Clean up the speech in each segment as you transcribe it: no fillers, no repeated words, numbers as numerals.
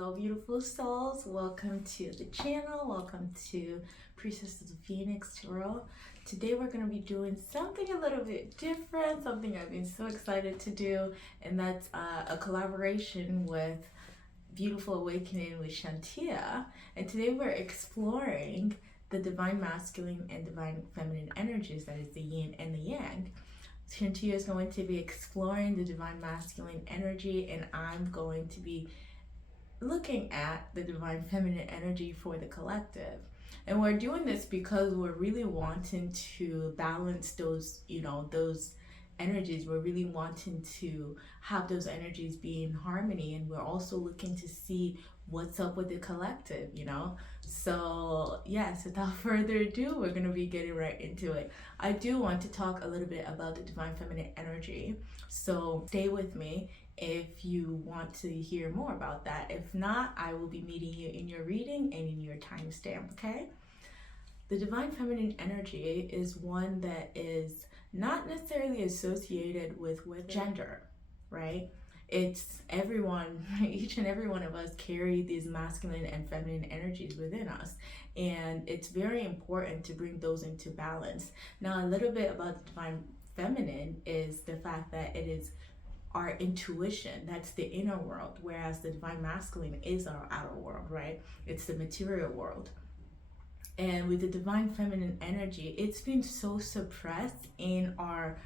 Hello, beautiful souls. Welcome to the channel. Welcome to Priestess of the Phoenix Tarot. Today we're going to be doing something a little bit different, something I've been so excited to do, and that's a collaboration with Beautiful Awakening with Shantia. And today we're exploring the divine masculine and divine feminine energies, that is the yin and the yang. Shantia is going to be exploring the divine masculine energy, and I'm going to be looking at the divine feminine energy for the collective. And we're doing this because we're really wanting to balance those, those energies. We're really wanting to have those energies be in harmony, and we're also looking to see what's up with the collective, So yes, without further ado, we're going to be getting right into it. I do want to talk a little bit about the divine feminine energy, so stay with me if you want to hear more about that. If not, I will be meeting you in your reading and in your timestamp, okay? The divine feminine energy is one that is not necessarily associated with gender, right? It's everyone, each and every one of us carry these masculine and feminine energies within us. And it's very important to bring those into balance. Now, a little bit about the divine feminine is the fact that it is our intuition, that's the inner world, whereas the divine masculine is our outer world, right? It's the material world. And with the divine feminine energy, it's been so suppressed in our,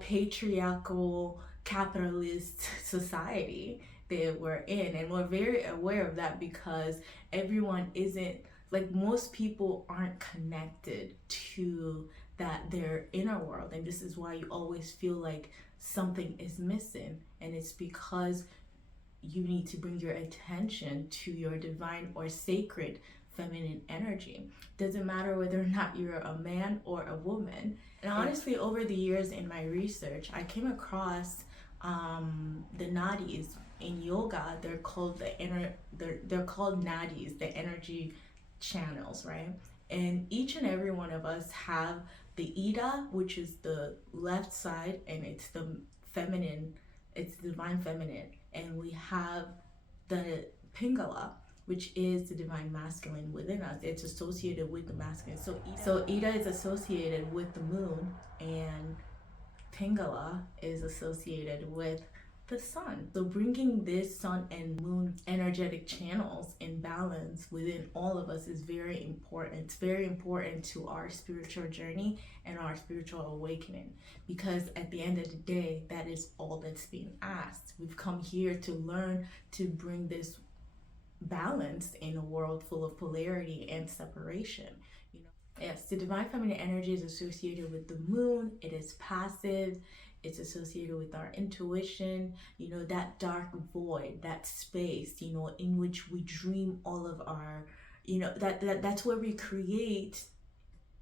patriarchal capitalist society that we're in. And we're very aware of that because everyone isn't, like, most people aren't connected to their inner world. And this is why you always feel like something is missing, and it's because you need to bring your attention to your divine or sacred feminine energy. Doesn't matter whether or not you're a man or a woman. And honestly, over the years in my research, I came across the nadis in yoga. They're called they're called nadis, the energy channels, right? And each and every one of us have the Ida, which is the left side, and it's the feminine, it's the divine feminine. And we have the Pingala, which is the divine masculine within us. It's associated with the masculine. So Ida is associated with the moon, and Pingala is associated with the sun. So bringing this sun and moon energetic channels in balance within all of us is very important. It's very important to our spiritual journey and our spiritual awakening, because at the end of the day, that is all that's being asked. We've come here to learn to bring this balance in a world full of polarity and separation. Yes, the divine feminine energy is associated with the moon. It is passive. It's associated with our intuition, that dark void, that space, in which we dream all of our, that's where we create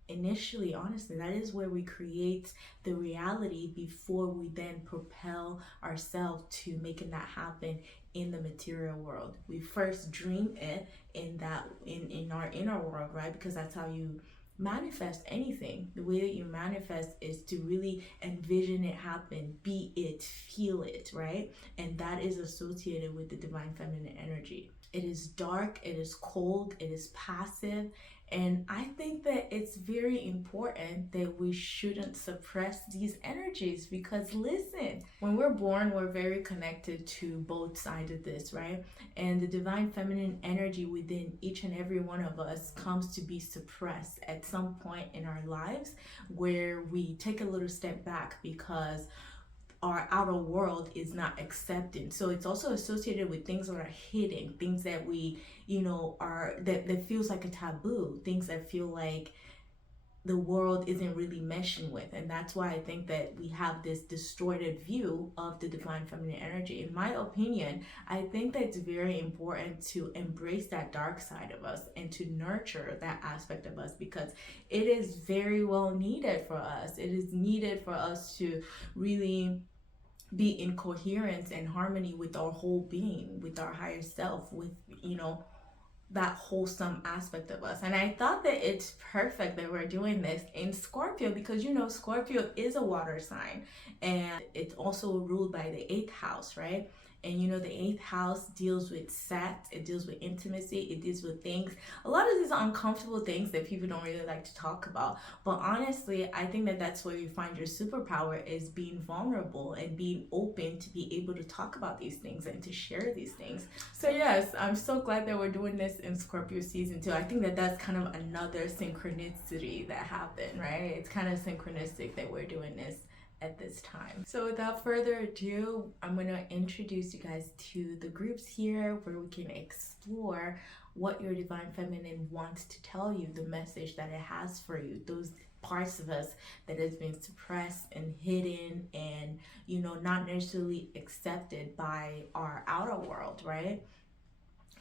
initially. Honestly, that is where we create the reality before we then propel ourselves to making that happen in the material world. We first dream it in our inner world, right? Because that's how you manifest anything. The way that you manifest is to really envision it happen, be it, feel it, right? And that is associated with the divine feminine energy. It is dark, it is cold, it is passive. And I think that it's very important that we shouldn't suppress these energies, because listen, when we're born, we're very connected to both sides of this, right? And the divine feminine energy within each and every one of us comes to be suppressed at some point in our lives, where we take a little step back because our outer world is not accepting. So it's also associated with things that are hidden, things that we, that feels like a taboo, things that feel like the world isn't really meshing with. And that's why I think that we have this distorted view of the divine feminine energy. In my opinion, I think that it's very important to embrace that dark side of us and to nurture that aspect of us, because it is very well needed for us. It is needed for us to really be in coherence and harmony with our whole being, with our higher self, with, that wholesome aspect of us. And I thought that it's perfect that we're doing this in Scorpio, because Scorpio is a water sign, and it's also ruled by the 8th house, right? And you know, the 8th house deals with sex, it deals with intimacy, it deals with things, a lot of these uncomfortable things that people don't really like to talk about. But honestly, I think that that's where you find your superpower, is being vulnerable and being open to be able to talk about these things and to share these things. So yes, I'm so glad that we're doing this in Scorpio season 2. I think that that's kind of another synchronicity that happened, right? It's kind of synchronistic that we're doing this at this time. So without further ado, I'm going to introduce you guys to the groups here where we can explore what your divine feminine wants to tell you, the message that it has for you, those parts of us that has been suppressed and hidden and, you know, not necessarily accepted by our outer world, right?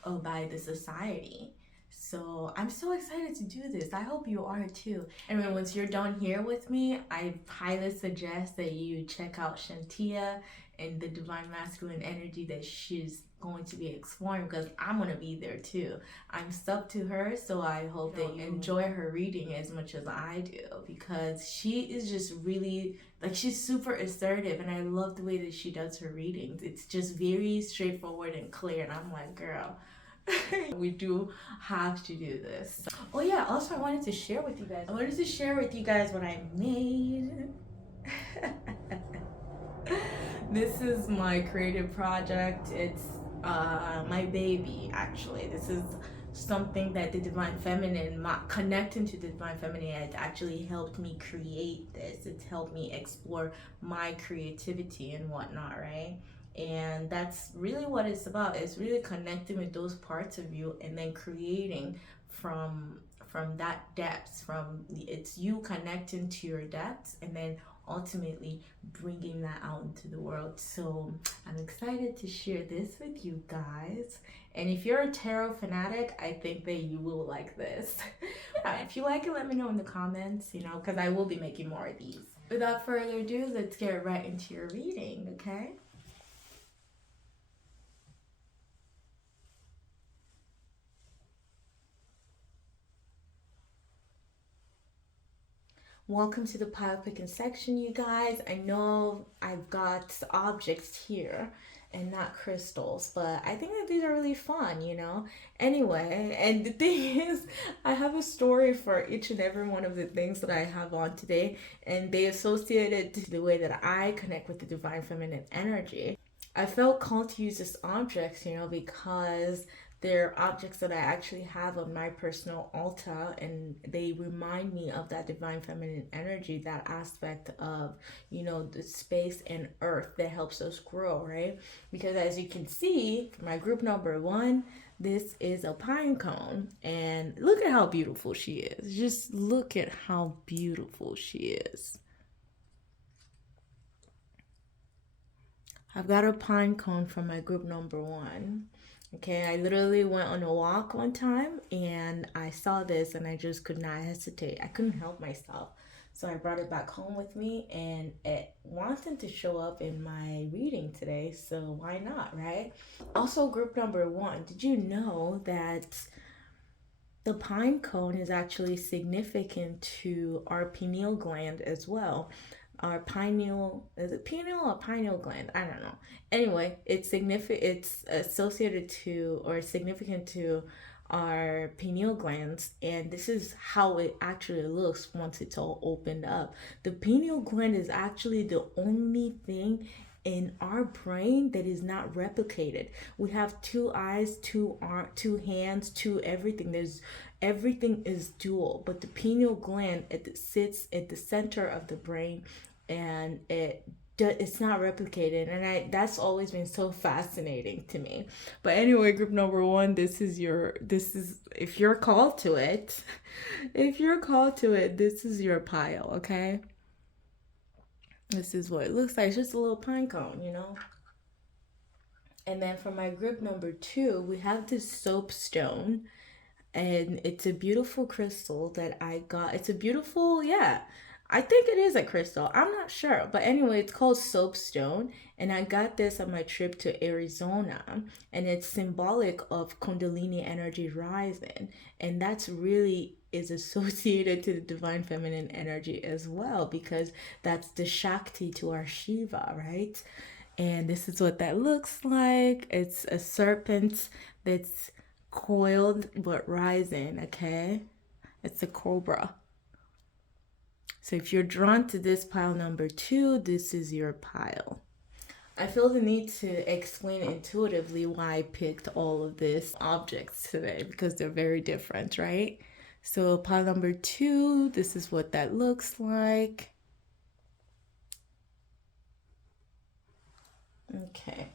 Or by the society. So I'm so excited to do this. I hope you are too. And then once you're done here with me, I highly suggest that you check out Shantia and the divine masculine energy that she's going to be exploring, because I'm going to be there too. I'm stuck to her, so I hope that you enjoy her reading as much as I do, because she is just really, like, she's super assertive, and I love the way that she does her readings. It's just very straightforward and clear, and I'm like, girl, we do have to do this. Oh yeah, also I wanted to share with you guys what I made. This is my creative project. It's my baby, actually. This is something that the divine feminine, connecting to the divine feminine, has actually helped me create this. It's helped me explore my creativity and whatnot, right? And that's really what it's about. It's really connecting with those parts of you and then creating from that depth. It's you connecting to your depths and then ultimately bringing that out into the world. So I'm excited to share this with you guys. And if you're a tarot fanatic, I think that you will like this. If you like it, let me know in the comments, you know, because I will be making more of these. Without further ado, let's get right into your reading, okay? Welcome to the pile picking section, you guys. I know I've got objects here and not crystals, but I think that these are really fun, you know? Anyway, and the thing is, I have a story for each and every one of the things that I have on today, and they associated to the way that I connect with the divine feminine energy. I felt called to use this objects, you know, because they're objects that I actually have on my personal altar, and they remind me of that divine feminine energy, that aspect of, you know, the space and earth that helps us grow, right? Because as you can see, for my group number 1, this is a pine cone, and look at how beautiful she is. Just look at how beautiful she is. I've got a pine cone from my group number 1. Okay, I literally went on a walk one time and I saw this and I just could not hesitate. I couldn't help myself. So I brought it back home with me, and it wanted to show up in my reading today. So why not, right? Also, group number 1, did you know that the pine cone is actually significant to our pineal gland as well? Our pineal, is it pineal or pineal gland? I don't know. Anyway, it's significant, it's associated to or significant to our pineal glands, and this is how it actually looks once it's all opened up. The pineal gland is actually the only thing in our brain that is not replicated. We have 2 eyes, 2 hands, 2 everything. Everything is dual, but the pineal gland, it sits at the center of the brain, and it's not replicated, and that's always been so fascinating to me. But anyway, group number 1, this is if you're called to it, this is your pile, okay? This is what it looks like. It's just a little pine cone, you know? And then for my group number 2, we have this soapstone, and it's a beautiful crystal that I got. It's a beautiful, yeah, I think it is a crystal. I'm not sure. But anyway, it's called soapstone. And I got this on my trip to Arizona. And it's symbolic of Kundalini energy rising. And that's really is associated to the divine feminine energy as well, because that's the Shakti to our Shiva, right? And this is what that looks like. It's a serpent that's coiled but rising, okay? It's a cobra. So if you're drawn to this pile number 2, this is your pile. I feel the need to explain intuitively why I picked all of these objects today because they're very different, right? So pile number 2, this is what that looks like. Okay.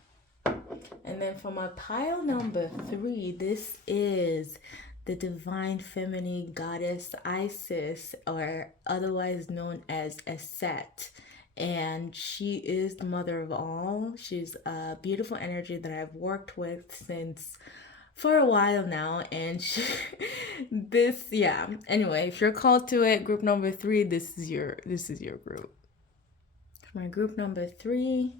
And then for my pile number 3, this is the divine feminine goddess Isis, or otherwise known as Set. And she is the mother of all. She's a beautiful energy that I've worked with since for a while now. And anyway, if you're called to it, group number 3, this is your group. For my group number 3,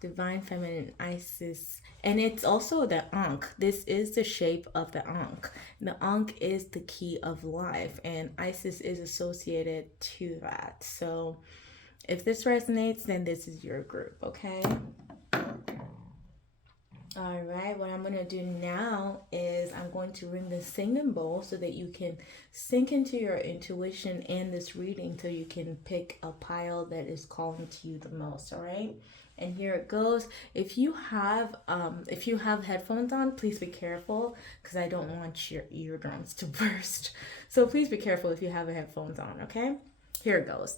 divine feminine Isis, and it's also the Ankh. This is the shape of the Ankh. The Ankh is the key of life, and Isis is associated to that. So if this resonates, then this is your group, okay? All right, what I'm going to do now is I'm going to ring the singing bowl so that you can sink into your intuition and this reading so you can pick a pile that is calling to you the most, all right? And here it goes. If you have headphones on, please be careful because I don't want your eardrums to burst. So please be careful if you have headphones on, okay? Here it goes.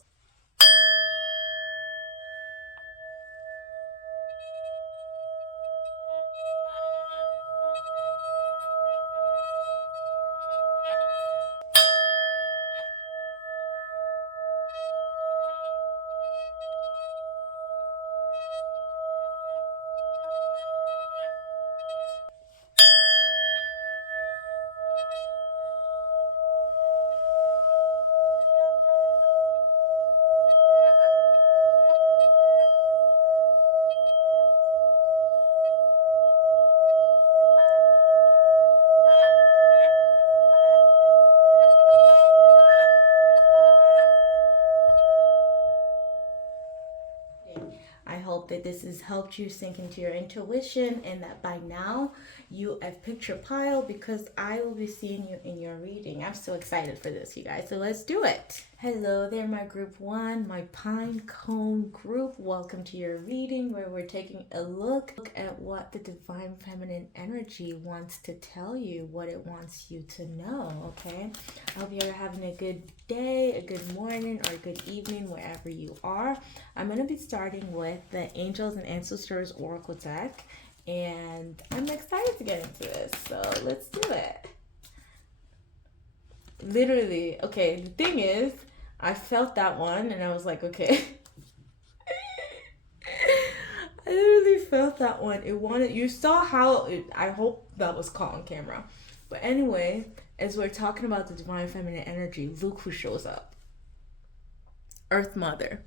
I hope that this has helped you sink into your intuition and that by now you have picked your pile because I will be seeing you in your reading. I'm so excited for this, you guys. So let's do it. Hello there, my group 1, my pine cone group. Welcome to your reading where we're taking a look at what the divine feminine energy wants to tell you, what it wants you to know, okay? I hope you're having a good day, a good morning, or a good evening wherever you are. I'm going to be starting with the Angels and Ancestors Oracle deck, and I'm excited to get into this, so let's do it. Literally, okay, the thing is, I felt that one, and I was like, okay. I literally felt that one. You saw how, I hope that was caught on camera. But anyway, as we're talking about the divine feminine energy, look who shows up. Earth Mother.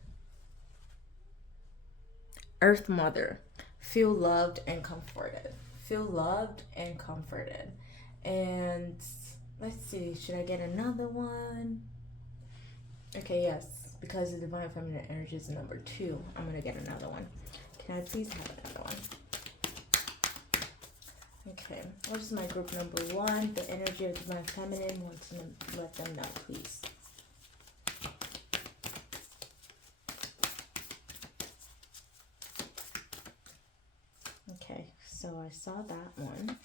Earth Mother. Feel loved and comforted. Feel loved and comforted. And let's see, should I get another one? Okay, yes, because the divine feminine energy is number 2, I'm going to get another one. Can I please have another one? Okay, what is my group number 1? The energy of divine feminine. Want to let them know, please. Okay, so I saw that one.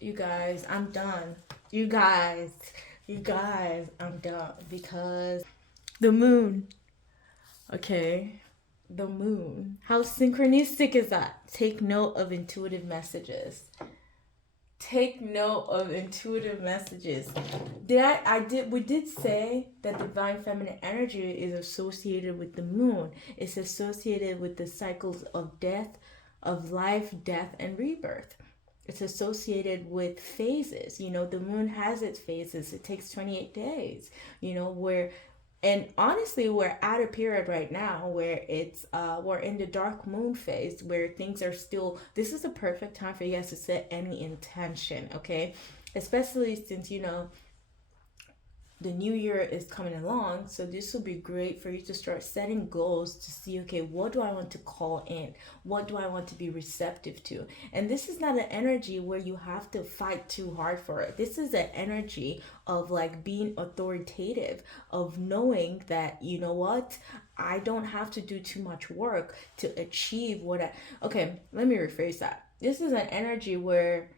You guys, I'm done. You guys, I'm done because the moon. Okay, the moon. How synchronistic is that? Take note of intuitive messages. Take note of intuitive messages. We did say that divine feminine energy is associated with the moon. It's associated with the cycles of death, of life, death, and rebirth. It's associated with phases. You know, the moon has its phases. It takes 28 days, you know, and honestly, we're at a period right now where we're in the dark moon phase where things are still, this is a perfect time for you guys to set any intention, okay? Especially since, you know, the new year is coming along, so this will be great for you to start setting goals to see, okay, what do I want to call in, what do I want to be receptive to. And this is not an energy where you have to fight too hard for it. This is an energy of like being authoritative, of knowing that, you know what, I don't have to do too much work to achieve what I, okay, let me rephrase that. This is an energy where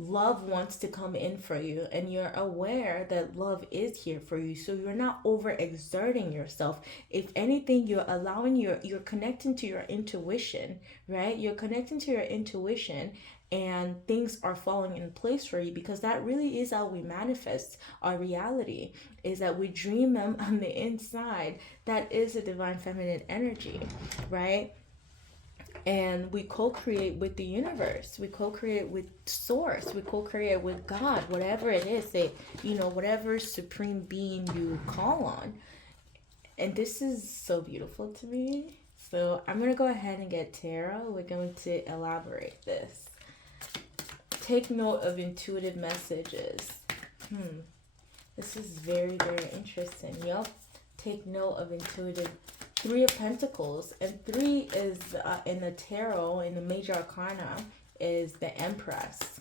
love wants to come in for you, and you're aware that love is here for you, so you're not overexerting yourself. If anything, you're allowing you're connecting to your intuition, right? You're connecting to your intuition, and things are falling in place for you, because that really is how we manifest our reality, is that we dream them on the inside. That is a divine feminine energy, right? And we co-create with the universe, we co-create with source, we co-create with God, whatever it is that, you know, whatever supreme being you call on. And this is so beautiful to me. So I'm going to go ahead and get tarot. We're going to elaborate this. Take note of intuitive messages. This is very, very interesting. Yup. Take note of intuitive. Three of Pentacles, and three is in the tarot, in the major arcana, is the Empress.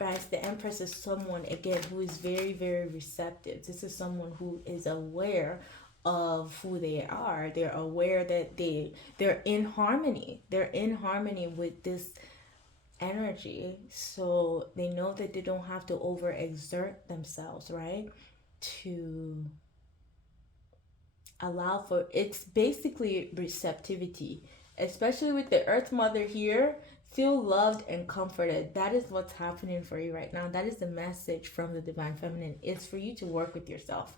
Right? The Empress is someone, again, who is very, very receptive. This is someone who is aware of who they are. They're aware that they're in harmony. They're in harmony with this energy. So they know that they don't have to overexert themselves, right? To allow for, it's basically receptivity, especially with the Earth Mother here. Feel loved and comforted. That is what's happening for you right now. That is the message from the Divine Feminine. It's for you to work with yourself.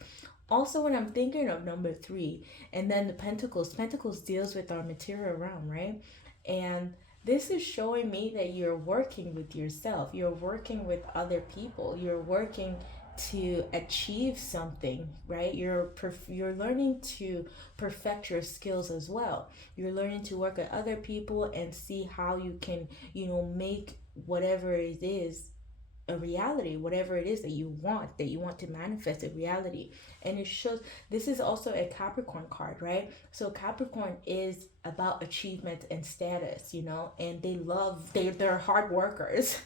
Also, when I'm thinking of number 3, and then the Pentacles deals with our material realm, right? And this is showing me that you're working with yourself. You're working with other people. You're working to achieve something, right? You're learning to perfect your skills as well. You're learning to work with other people and see how you can, you know, make whatever it is a reality, whatever it is that you want to manifest a reality. And it shows, this is also a Capricorn card, right? So Capricorn is about achievement and status, you know, and they're hard workers.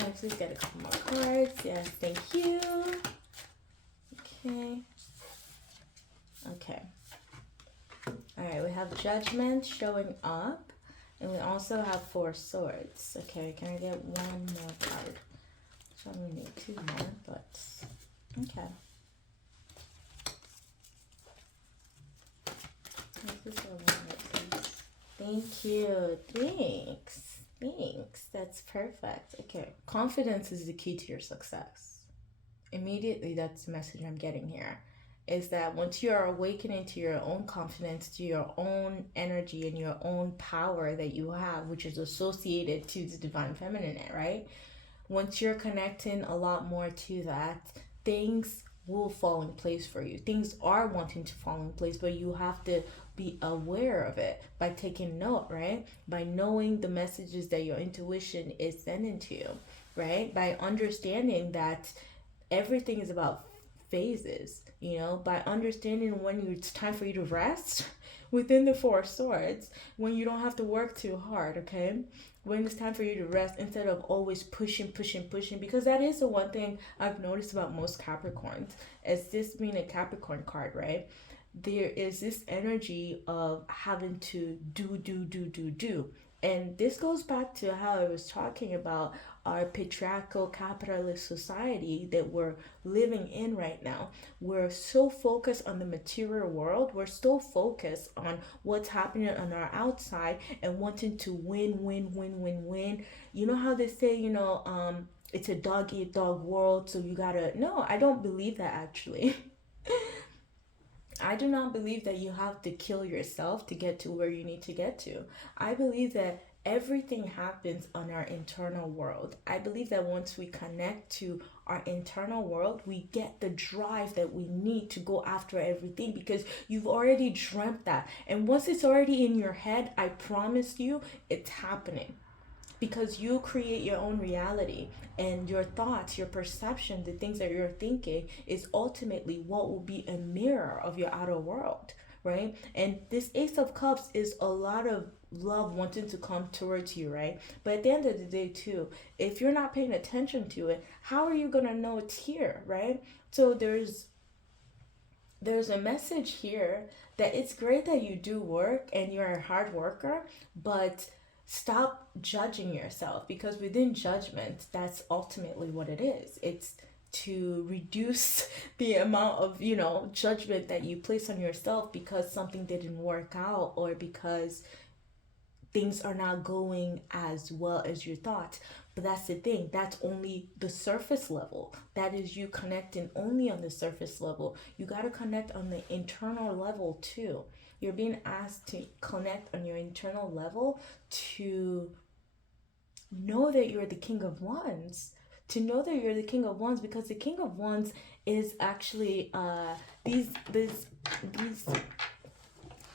Let's just get a couple more cards. Yes, thank you. Okay. All right, we have Judgment showing up, and we also have 4 swords. Okay, can I get one more card? So I'm gonna need 2 more, but okay. Let's just get one more, please. Thank you. Thanks. That's perfect. Okay. Confidence is the key to your success. Immediately, that's the message I'm getting here. Is that once you are awakening to your own confidence, to your own energy and your own power that you have, which is associated to the Divine Feminine, right? Once you're connecting a lot more to that, things will fall in place for you. Things are wanting to fall in place, but you have to be aware of it by taking note, right? By knowing the messages that your intuition is sending to you, right? By understanding that everything is about phases, you know, by understanding when it's time for you to rest within the 4 swords, when you don't have to work too hard, okay? When it's time for you to rest instead of always pushing, because that is the one thing I've noticed about most Capricorns, as this being a Capricorn card, right? There is this energy of having to do. And this goes back to how I was talking about our patriarchal capitalist society that we're living in right now. We're so focused on the material world. We're so focused on what's happening on our outside and wanting to win. You know how they say, you know, it's a dog eat dog world, so you gotta... No, I don't believe that, actually. I do not believe that you have to kill yourself to get to where you need to get to. I believe that everything happens on our internal world. I believe that once we connect to our internal world, we get the drive that we need to go after everything, because you've already dreamt that. And once it's already in your head, I promise you, it's happening. because you create your own reality, and your thoughts, your perception, the things that you're thinking is ultimately what will be a mirror of your outer world, right? And this Ace of Cups is a lot of love wanting to come towards you, right? But at the end of the day too, if you're not paying attention to it, how are you going to know it's here, right? So there's a message here that it's great that you do work and you're a hard worker, but stop judging yourself, because within judgment, that's ultimately what it is. It's to reduce the amount of, judgment that you place on yourself because something didn't work out, or because things are not going as well as you thought. But that's the thing, that's only the surface level. That is you connecting only on the surface level. You got to connect on the internal level too. You're being asked to connect on your internal level, to know that you're the King of Wands. To know that you're the King of Wands, because the King of Wands is actually these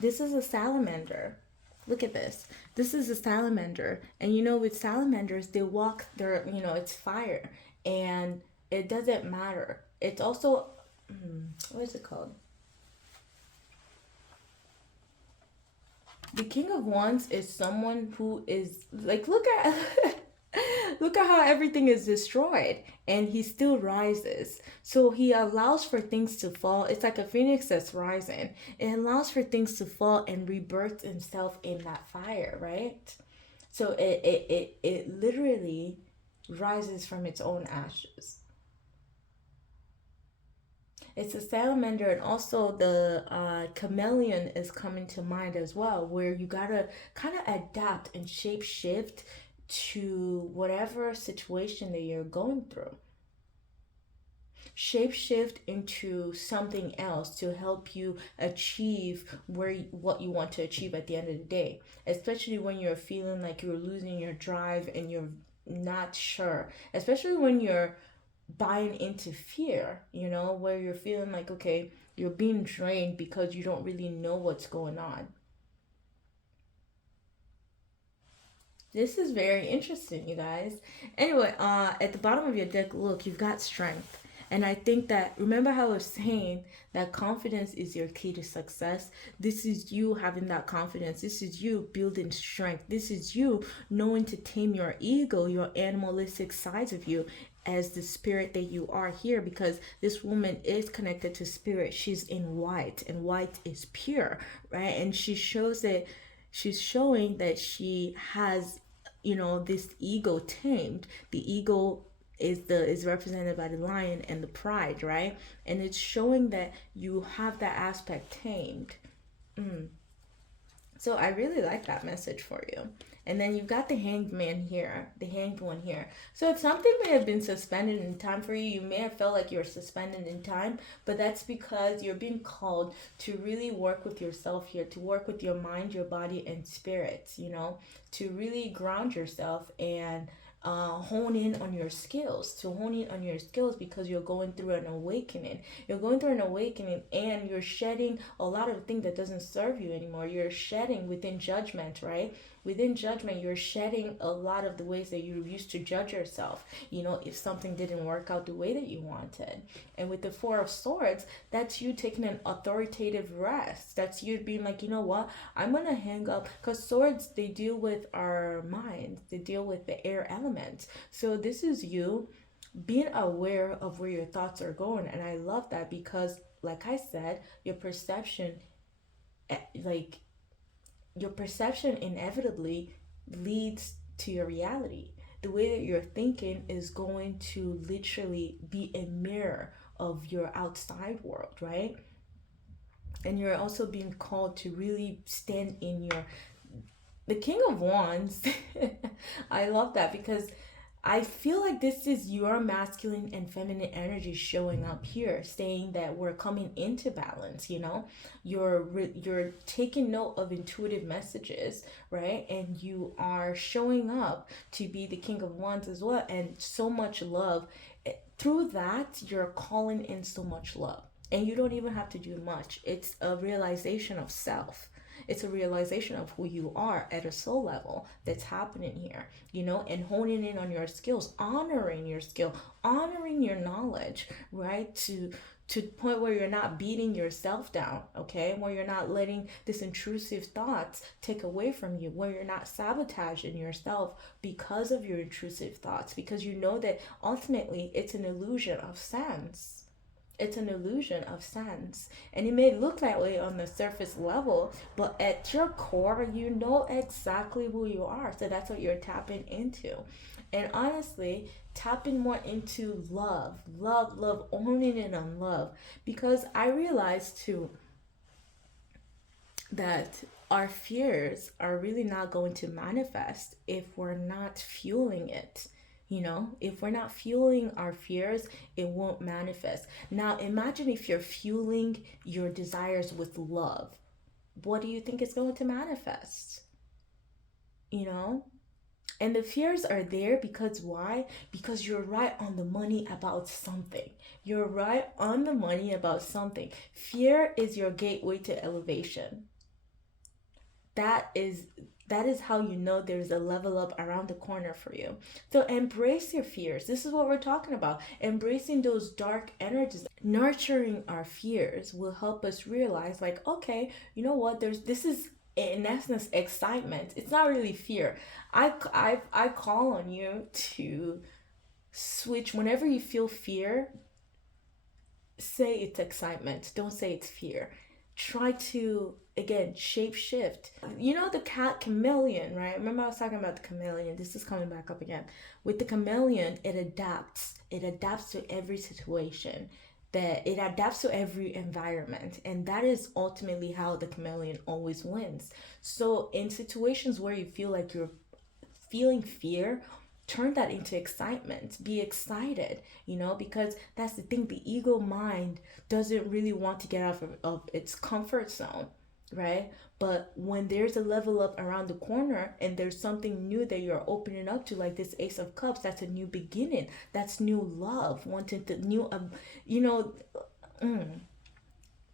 this is a salamander. Look at this. This is a salamander. And with salamanders, they walk there, it's fire. And it doesn't matter. It's also, what is it called? The King of Wands is someone who is like, look at look at how everything is destroyed and he still rises. So he allows for things to fall. It's like a phoenix that's rising. It allows for things to fall and rebirth himself in that fire, right? So it literally rises from its own ashes. It's a salamander, and also the chameleon is coming to mind as well, where you gotta kind of adapt and shape shift to whatever situation that you're going through. Shape shift into something else to help you achieve what you want to achieve at the end of the day, especially when you're feeling like you're losing your drive and you're not sure, especially when you're buying into fear, where you're feeling like, okay, you're being drained because you don't really know what's going on. This is very interesting, you guys. Anyway, at the bottom of your deck, look, you've got strength. And I think that, remember how I was saying that confidence is your key to success? This is you having that confidence. This is you building strength. This is you knowing to tame your ego, your animalistic sides of you, as the spirit that you are here, because this woman is connected to spirit. She's in white, and white is pure, right? And she's showing that she has, this ego tamed. The ego is represented by the lion and the pride, right? And it's showing that you have that aspect tamed. So I really like that message for you. And then you've got the hanged man here, the hanged one here. So if something may have been suspended in time for you, you may have felt like you're suspended in time, but that's because you're being called to really work with yourself here, to work with your mind, your body, and spirit, to really ground yourself and hone in on your skills, because you're going through an awakening. You're going through an awakening and you're shedding a lot of things that doesn't serve you anymore. You're shedding within judgment, right? Within judgment, you're shedding a lot of the ways that you used to judge yourself, if something didn't work out the way that you wanted. And with the Four of Swords, that's you taking an authoritative rest. That's you being like, you know what, I'm gonna hang up, because swords, they deal with our minds, they deal with the air element. So this is you being aware of where your thoughts are going. And I love that, because like I said, your perception inevitably leads to your reality. The way that you're thinking is going to literally be a mirror of your outside world, right? And you're also being called to really stand in the King of Wands. I love that, because I feel like this is your masculine and feminine energy showing up here, saying that we're coming into balance. You're taking note of intuitive messages, right? And you are showing up to be the King of Wands as well, and so much love. Through that, you're calling in so much love, and you don't even have to do much. It's a realization of self. It's a realization of who you are at a soul level that's happening here, you know, and honing in on your skills, honoring your skill, honoring your knowledge, right? To the point where you're not beating yourself down, okay? Where you're not letting this intrusive thoughts take away from you, where you're not sabotaging yourself because of your intrusive thoughts, because you know that ultimately it's an illusion of sense. It's an illusion of sense. And it may look that way on the surface level, but at your core, you know exactly who you are. So that's what you're tapping into. And honestly, tapping more into love, owning it on love. Because I realized too that our fears are really not going to manifest if we're not fueling it. You know, if we're not fueling our fears, it won't manifest. Now, imagine if you're fueling your desires with love. What do you think is going to manifest? You know? And the fears are there because why? Because you're right on the money about something. You're right on the money about something. Fear is your gateway to elevation. That is how you know there's a level up around the corner for you. So embrace your fears. This is what we're talking about. Embracing those dark energies. Nurturing our fears will help us realize, like, okay, you know what? This is in essence excitement. It's not really fear. I call on you to switch whenever you feel fear. Say it's excitement. Don't say it's fear. Try to again shape shift. You know the cat chameleon, right? Remember I was talking about the chameleon. This is coming back up again. With the chameleon, it adapts. It adapts to every situation. That it adapts to every environment, and that is ultimately how the chameleon always wins. So in situations where you feel like you're feeling fear, turn that into excitement. Be excited, you know, because that's the thing. The ego mind doesn't really want to get out of its comfort zone, right? But when there's a level up around the corner and there's something new that you're opening up to, like this Ace of Cups, that's a new beginning. That's new love, wanting to new, you know,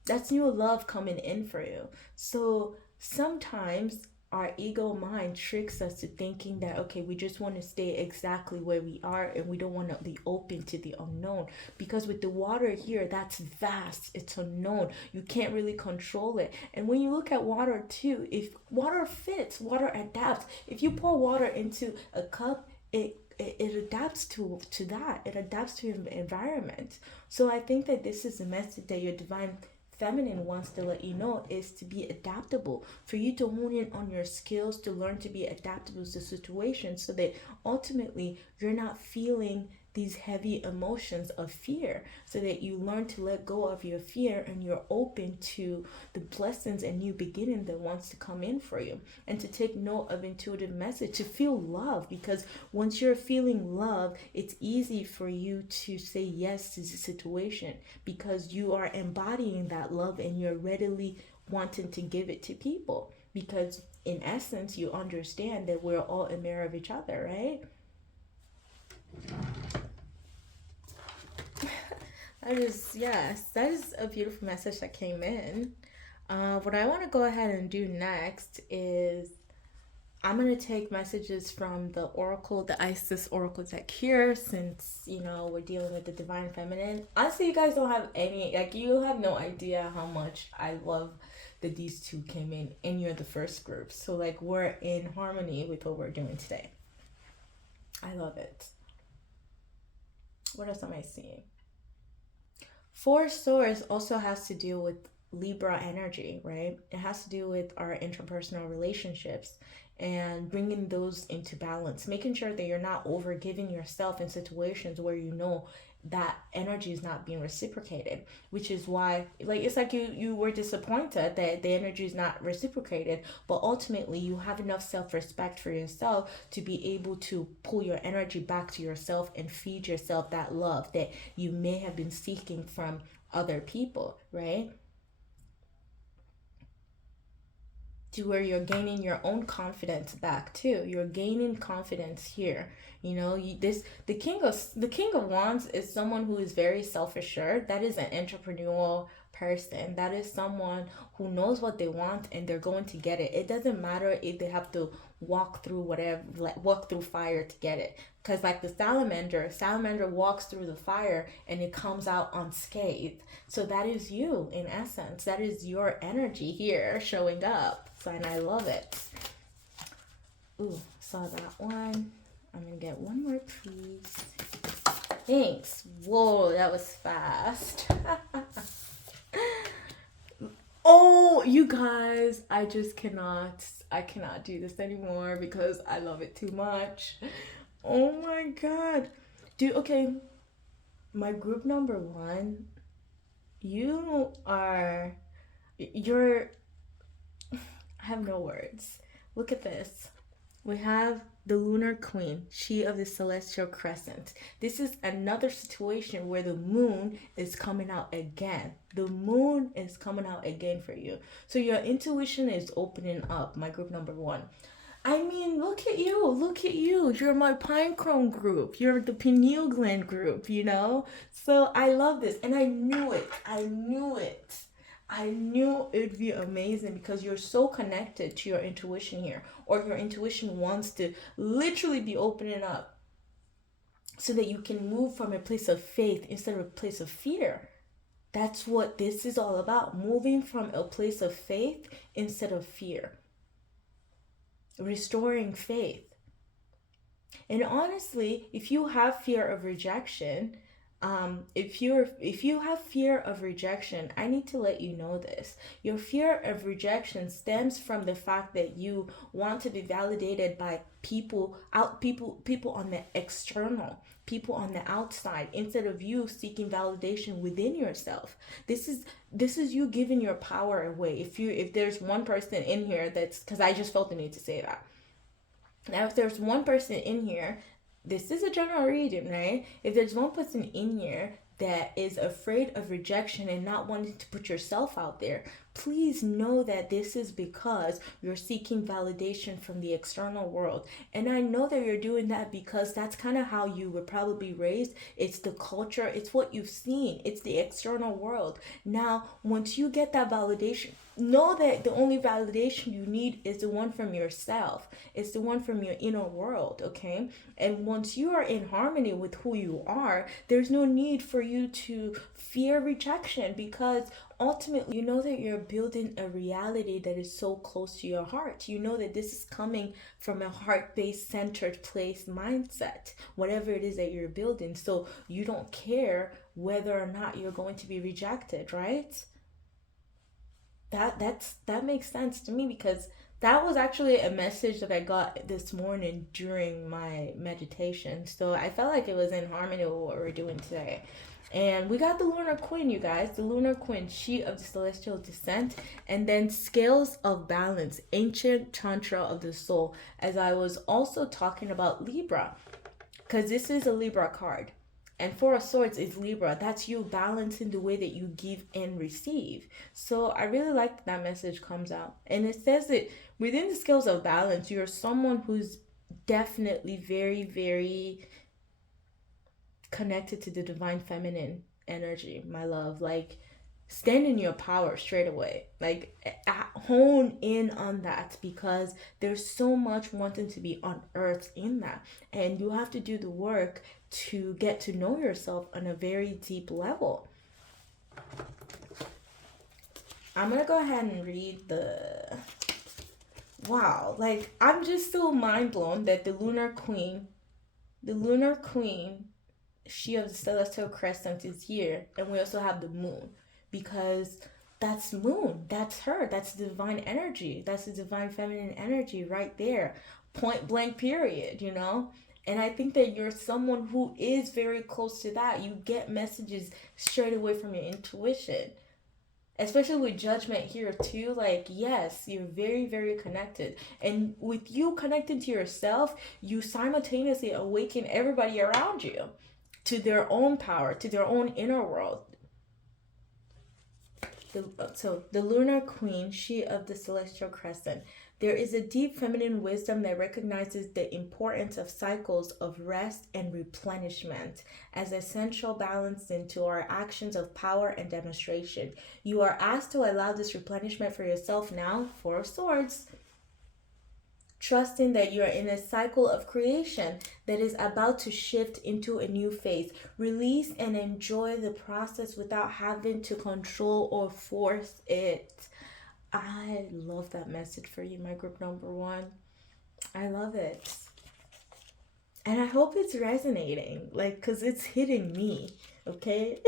that's new love coming in for you. So sometimes our ego mind tricks us to thinking that, okay, we just want to stay exactly where we are and we don't want to be open to the unknown, because with the water here, that's vast, it's unknown, you can't really control it. And when you look at water too, if water fits, water adapts. If you pour water into a cup, it adapts to that, it adapts to your environment. So I think that this is a message that your divine feminine wants to let you know, is to be adaptable, for you to hone in on your skills, to learn to be adaptable to situations, so that ultimately you're not feeling these heavy emotions of fear, so that you learn to let go of your fear and you're open to the blessings and new beginning that wants to come in for you, and to take note of intuitive message, to feel love, because once you're feeling love, it's easy for you to say yes to the situation, because you are embodying that love and you're readily wanting to give it to people, because in essence you understand that we're all a mirror of each other, right? That is a beautiful message that came in. What I want to go ahead and do next is I'm going to take messages from the Oracle, the Isis Oracle deck here, since, you know, we're dealing with the Divine Feminine. Honestly, you guys don't have any, like, you have no idea how much I love that these two came in, and you're the first group. So, like, we're in harmony with what we're doing today. I love it. What else am I seeing? Four Swords also has to do with Libra energy, right? It has to do with our interpersonal relationships and bringing those into balance, making sure that you're not over giving yourself in situations where you know that energy is not being reciprocated, which is why, like, it's like you were disappointed that the energy is not reciprocated, but ultimately you have enough self-respect for yourself to be able to pull your energy back to yourself and feed yourself that love that you may have been seeking from other people, right? To where you're gaining your own confidence back too. You're gaining confidence here. You know, the king of wands is someone who is very self-assured. That is an entrepreneurial person. That is someone who knows what they want and they're going to get it. It doesn't matter if they have to walk through whatever, like walk through fire to get it. Because like the salamander walks through the fire and it comes out unscathed. So that is you in essence. That is your energy here showing up. So, and I love it. Ooh, saw that one. I'm gonna get one more, please. Thanks. Whoa, that was fast. Oh, you guys, I cannot do this anymore because I love it too much. Oh my God. Dude, okay. My group number 1, you're, I have no words. Look at this. We have the lunar queen, she of the celestial crescent. This is another situation where the moon is coming out again. The moon is coming out again for you. So your intuition is opening up, my group number 1. I mean, look at you. Look at you. You're my pinecone group. You're the pineal gland group, you know? So I love this. And I knew it. I knew it'd be amazing because you're so connected to your intuition here, or your intuition wants to literally be opening up so that you can move from a place of faith instead of a place of fear. That's what this is all about, moving from a place of faith instead of fear, restoring faith. And honestly, if you have fear of rejection, if you have fear of rejection, I need to let you know this. Your fear of rejection stems from the fact that you want to be validated by people on the external, people on the outside, instead of you seeking validation within yourself. This is you giving your power away. If there's one person in here that's, because I just felt the need to say that. Now, if there's one person in here, this is a general reading, right? If there's one person in here that is afraid of rejection and not wanting to put yourself out there, please know that this is because you're seeking validation from the external world. And I know that you're doing that because that's kind of how you were probably raised. It's the culture, it's what you've seen, it's the external world. Now, once you get that validation, know that the only validation you need is the one from yourself. It's the one from your inner world, okay? And once you are in harmony with who you are, there's no need for you to fear rejection, because ultimately, you know that you're building a reality that is so close to your heart. You know that this is coming from a heart-based, centered place mindset, whatever it is that you're building. So you don't care whether or not you're going to be rejected, right? That makes sense to me, because that was actually a message that I got this morning during my meditation. So I felt like it was in harmony with what we're doing today. And we got the Lunar Queen, you guys. The Lunar Queen, she of the celestial descent. And then Scales of Balance, ancient Tantra of the soul. As I was also talking about Libra, because this is a Libra card. And Four of Swords is Libra. That's you balancing the way that you give and receive. So I really like that message comes out. And it says that within the Scales of Balance, you're someone who's definitely very, very connected to the divine feminine energy, my love. Like, stand in your power straight away. Like, hone in on that, because there's so much wanting to be unearthed in that. And you have to do the work to get to know yourself on a very deep level. I'm gonna go ahead and read the... Wow, like, I'm just so mind blown that the Lunar Queen, she of the celestial crescent, is here. And we also have the moon, because that's moon, that's her, that's the divine energy, that's the divine feminine energy right there, point blank period, you know. And I think that you're someone who is very close to that. You get messages straight away from your intuition, especially with judgment here too. Like, yes, you're very, very connected. And with you connected to yourself, you simultaneously awaken everybody around you to their own power, to their own inner world. So the Lunar Queen, she of the celestial crescent. There is a deep feminine wisdom that recognizes the importance of cycles of rest and replenishment as essential balance into our actions of power and demonstration. You are asked to allow this replenishment for yourself now, Four of Swords, trusting that you are in a cycle of creation that is about to shift into a new phase. Release and enjoy the process without having to control or force it. I love that message for you, my group number one. I love it. And I hope it's resonating, like, because it's hitting me, okay?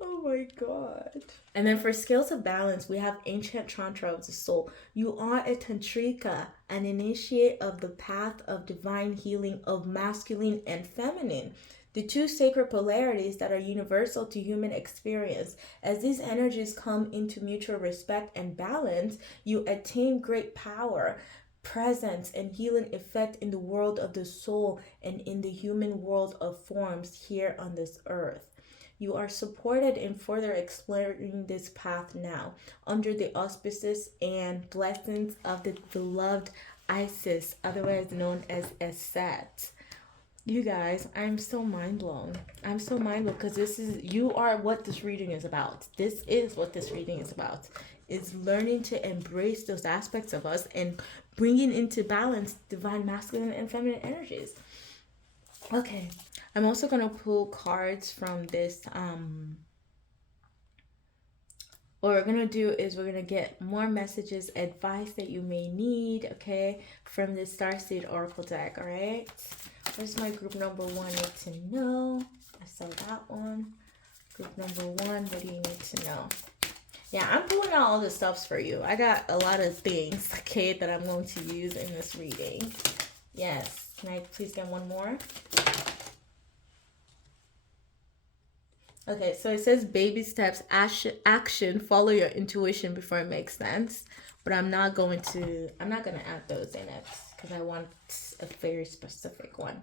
Oh my God. And then for scales of balance, we have ancient tantra of the soul. You are a tantrika, an initiate of the path of divine healing of masculine and feminine, the two sacred polarities that are universal to human experience. As these energies come into mutual respect and balance, you attain great power, presence, and healing effect in the world of the soul and in the human world of forms here on this earth. You are supported in further exploring this path now, under the auspices and blessings of the beloved Isis, otherwise known as Set. You guys, I'm so mind blown. I'm so mind blown because you are what this reading is about. This is what this reading is about. Is learning to embrace those aspects of us and bringing into balance divine masculine and feminine energies. Okay, I'm also going to pull cards from this. What we're going to do is we're going to get more messages, advice that you may need, okay, from this Starseed Oracle deck, all right? What does my group number one need to know? I saw that one. Group number one, what do you need to know? Yeah, I'm pulling out all the stuffs for you. I got a lot of things, okay, that I'm going to use in this reading. Yes. Can I please get one more? Okay, so it says baby steps, action, follow your intuition before it makes sense. But I'm not going to add those in it because I want a very specific one.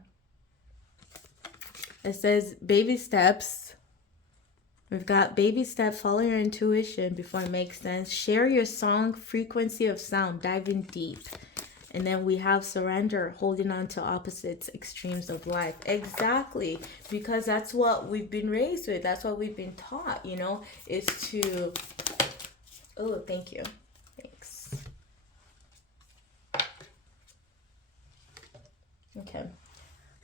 It says baby steps. We've got baby steps, follow your intuition before it makes sense. Share your song, frequency of sound, dive in deep. And then we have surrender, holding on to opposites, extremes of life. Exactly, because that's what we've been raised with. That's what we've been taught, you know, is to... Oh, thank you. Thanks. Okay.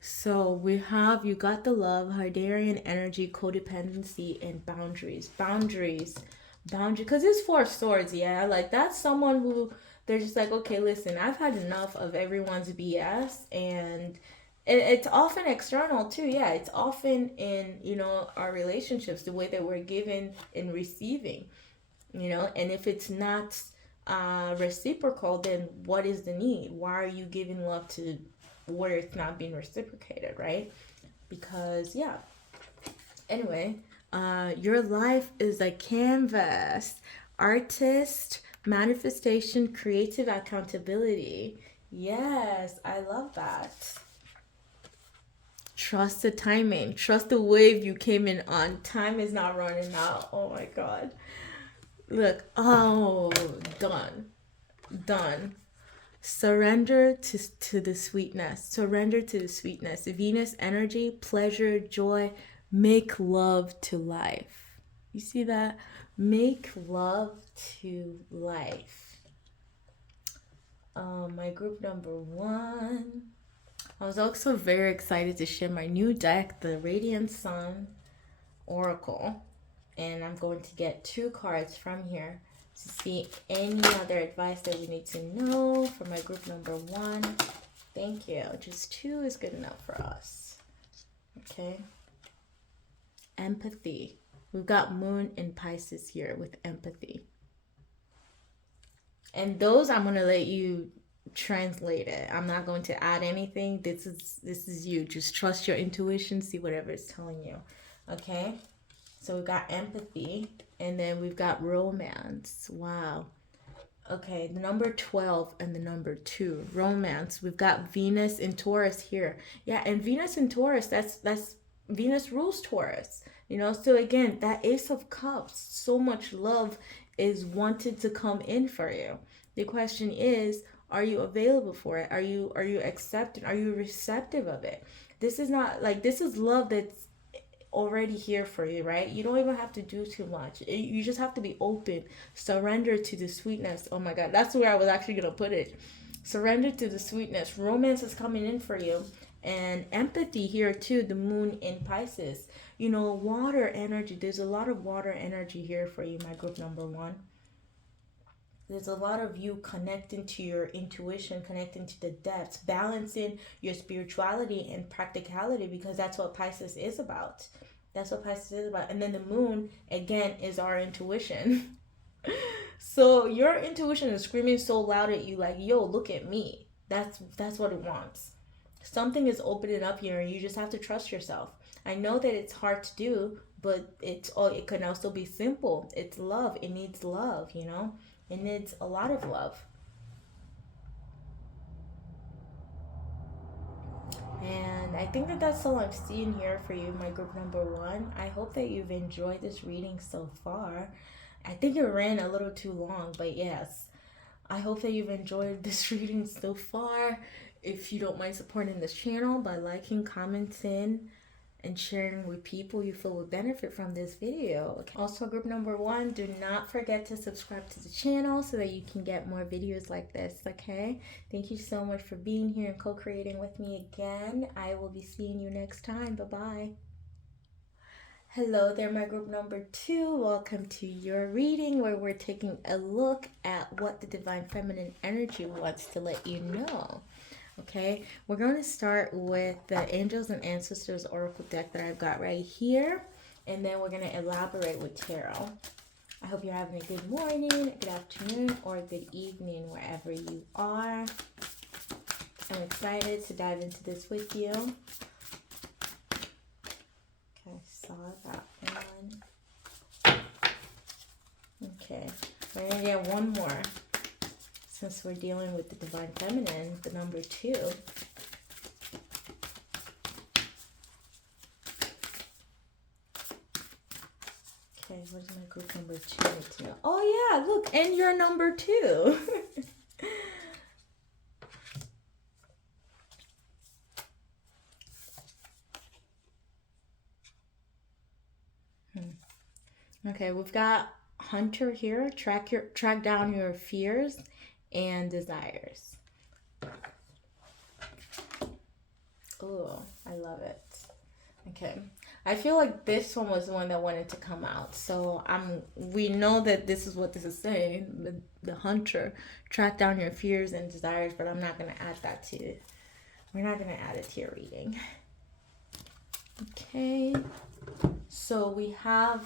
So we have, you got the love, Hydarian energy, codependency, and boundaries. Boundaries, because it's Four Swords, yeah? Like, that's someone who... They're just like, okay, listen, I've had enough of everyone's BS. And it's often external too. Yeah, it's often in, you know, our relationships, the way that we're giving and receiving, you know. And if it's not reciprocal, then what is the need? Why are you giving love to where it's not being reciprocated, right? Because, yeah. Anyway, your life is a canvas. Artist, manifestation, creative accountability. Yes, I love that. Trust the timing. Trust the wave you came in on. Time is not running out. Oh my God. Look. Oh, done. Surrender to the sweetness. Surrender to the sweetness. Venus energy, pleasure, joy. Make love to life. You see that? Make love to life. My group number one. I was also very excited to share my new deck, the Radiant Sun Oracle. And I'm going to get 2 cards from here to see any other advice that we need to know for my group number one. Thank you. Just 2 is good enough for us. Okay. Empathy. We've got Moon in Pisces here with empathy. And those I'm going to let you translate it. I'm not going to add anything. This is you. Just trust your intuition. See whatever it's telling you. Okay? So we've got empathy. And then we've got romance. Wow. Okay, the number 12 and the number 2. Romance. We've got Venus in Taurus here. Yeah, and Venus in Taurus, that's Venus rules Taurus. You know, so again, that Ace of Cups, so much love is wanted to come in for you. The question is, are you available for it? Are you accepting? Are you receptive of it? This is not like, this is love that's already here for you, right? You don't even have to do too much. You just have to be open, surrender to the sweetness. Oh my God, that's where I was actually gonna put it. Surrender to the sweetness. Romance is coming in for you. And empathy here too, the moon in Pisces. You know, water energy. There's a lot of water energy here for you, my group number one. There's a lot of you connecting to your intuition, connecting to the depths, balancing your spirituality and practicality, because that's what Pisces is about. That's what Pisces is about. And then the moon, again, is our intuition. So your intuition is screaming so loud at you, like, yo, look at me. That's what it wants. Something is opening up here, and you just have to trust yourself. I know that it's hard to do, but it can also be simple. It's love. It needs love, you know? It needs a lot of love. And I think that that's all I'm seeing here for you, my group number one. I hope that you've enjoyed this reading so far. I think it ran a little too long, but yes. I hope that you've enjoyed this reading so far. If you don't mind supporting this channel by liking, commenting, and sharing with people you feel will benefit from this video. Okay. Also, group number one, do not forget to subscribe to the channel so that you can get more videos like this, okay? Thank you so much for being here and co-creating with me again. I will be seeing you next time. Bye-bye. Hello there, my group number two. Welcome to your reading, where we're taking a look at what the Divine Feminine Energy wants to let you know. Okay, we're going to start with the Angels and Ancestors Oracle deck that I've got right here. And then we're going to elaborate with Tarot. I hope you're having a good morning, good afternoon, or a good evening, wherever you are. I'm excited to dive into this with you. Okay, saw that one. Okay, we're going to get one more. Since we're dealing with the Divine Feminine, the number two. Okay, what is my group number two? Oh yeah, look, and you're number two. Okay, we've got Hunter here. Track down your fears and desires. Oh, I love it. Okay, I feel like this one was the one that wanted to come out, so we know that this is what this is saying. The Hunter, track down your fears and desires, but I'm not going to add that to it. We're not going to add it to your reading. Okay, so we have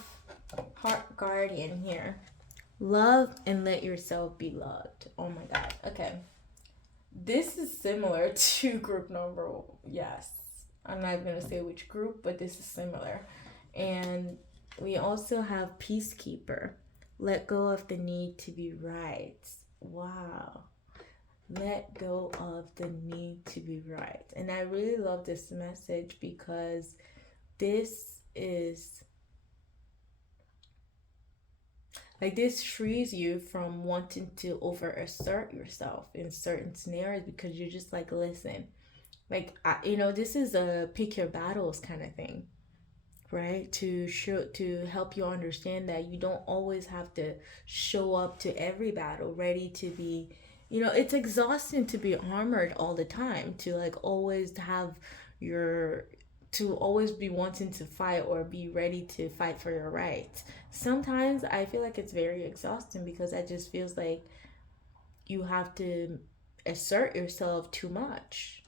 Heart Guardian here. Love and let yourself be loved. Oh my God. Okay. This is similar to group number, yes. I'm not even going to say which group, but this is similar. And we also have Peacekeeper. Let go of the need to be right. Wow. Let go of the need to be right. And I really love this message, because this is... like, this frees you from wanting to over-assert yourself in certain scenarios, because you're just like, listen, like, this is a pick your battles kind of thing, right? To help you understand that you don't always have to show up to every battle ready to be, it's exhausting to be armored all the time, to like always have to always be wanting to fight or be ready to fight for your rights. Sometimes I feel like it's very exhausting, because it just feels like you have to assert yourself too much.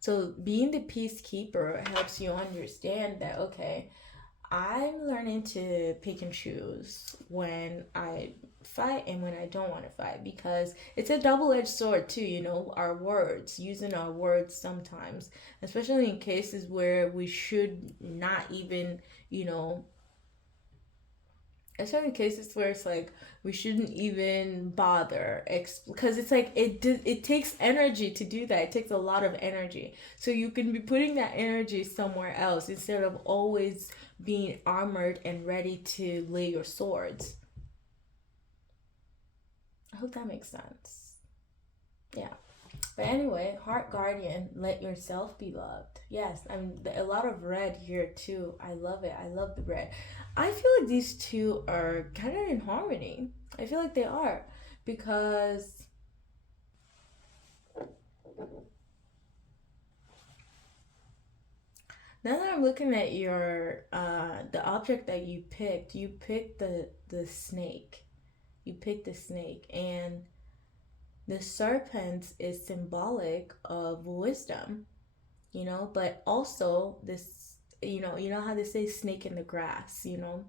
So being the peacekeeper helps you understand that, okay, I'm learning to pick and choose when I fight and when I don't want to fight, because it's a double-edged sword too, our words, using our words sometimes, especially in cases where we should not even, there's certain cases where it's like we shouldn't even bother because it's like it takes energy to do that. It takes a lot of energy, so you can be putting that energy somewhere else instead of always being armored and ready to lay your swords. I hope that makes sense. Yeah. But anyway, heart guardian, let yourself be loved. Yes, I mean a lot of red here too. I love it. I love the red. I feel like these two are kind of in harmony. I feel like they are because now that I'm looking at your the object that you picked the snake. You picked the snake, and the serpent is symbolic of wisdom, you know, but also this, you know how they say snake in the grass, you know.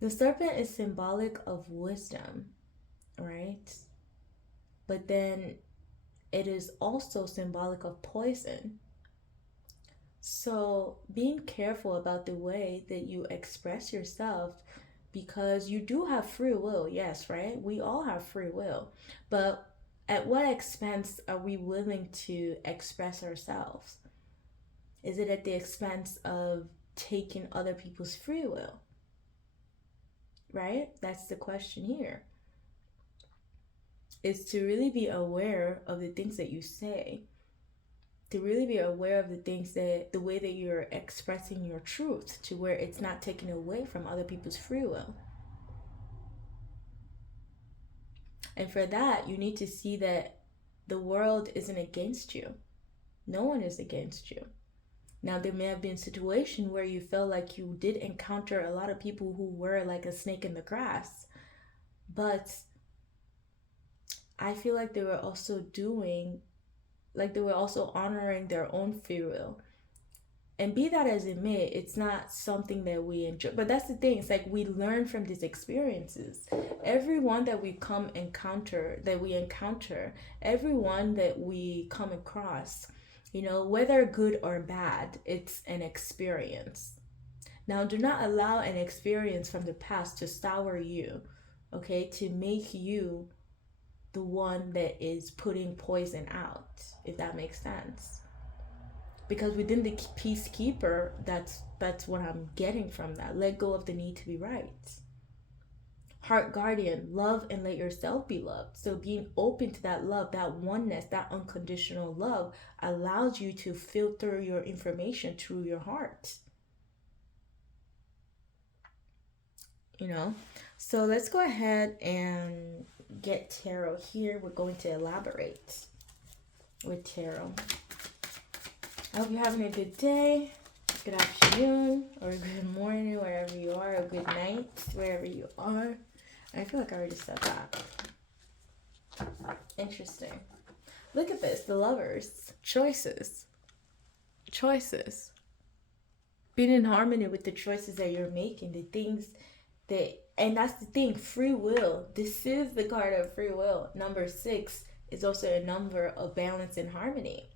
The serpent is symbolic of wisdom, right? But then it is also symbolic of poison. So being careful about the way that you express yourself, because you do have free will, yes, right? We all have free will. But at what expense are we willing to express ourselves? Is it at the expense of taking other people's free will? Right? That's the question here. Is to really be aware of the things that you say, to really be aware of the way that you're expressing your truth, to where it's not taken away from other people's free will. And for that, you need to see that the world isn't against you. No one is against you. Now, there may have been a situation where you felt like you did encounter a lot of people who were like a snake in the grass, but I feel like they were also honoring their own free will. And be that as it may, it's not something that we enjoy. But that's the thing. It's like we learn from these experiences. Everyone that we encounter, everyone that we come across, you know, whether good or bad, it's an experience. Now, do not allow an experience from the past to sour you, okay, to make you the one that is putting poison out, if that makes sense. Because within the peacekeeper, that's what I'm getting from that. Let go of the need to be right. Heart guardian, love and let yourself be loved. So being open to that love, that oneness, that unconditional love allows you to filter your information through your heart. You know? So let's go ahead and get tarot here. We're going to elaborate with tarot. I hope you're having a good day, good afternoon, or good morning, wherever you are, or good night, wherever you are. I feel like I already said that. Interesting. Look at this, the lovers. Choices. Choices. Being in harmony with the choices that you're making, the things that, and that's the thing, free will. This is the card of free will. Number 6 is also a number of balance and harmony.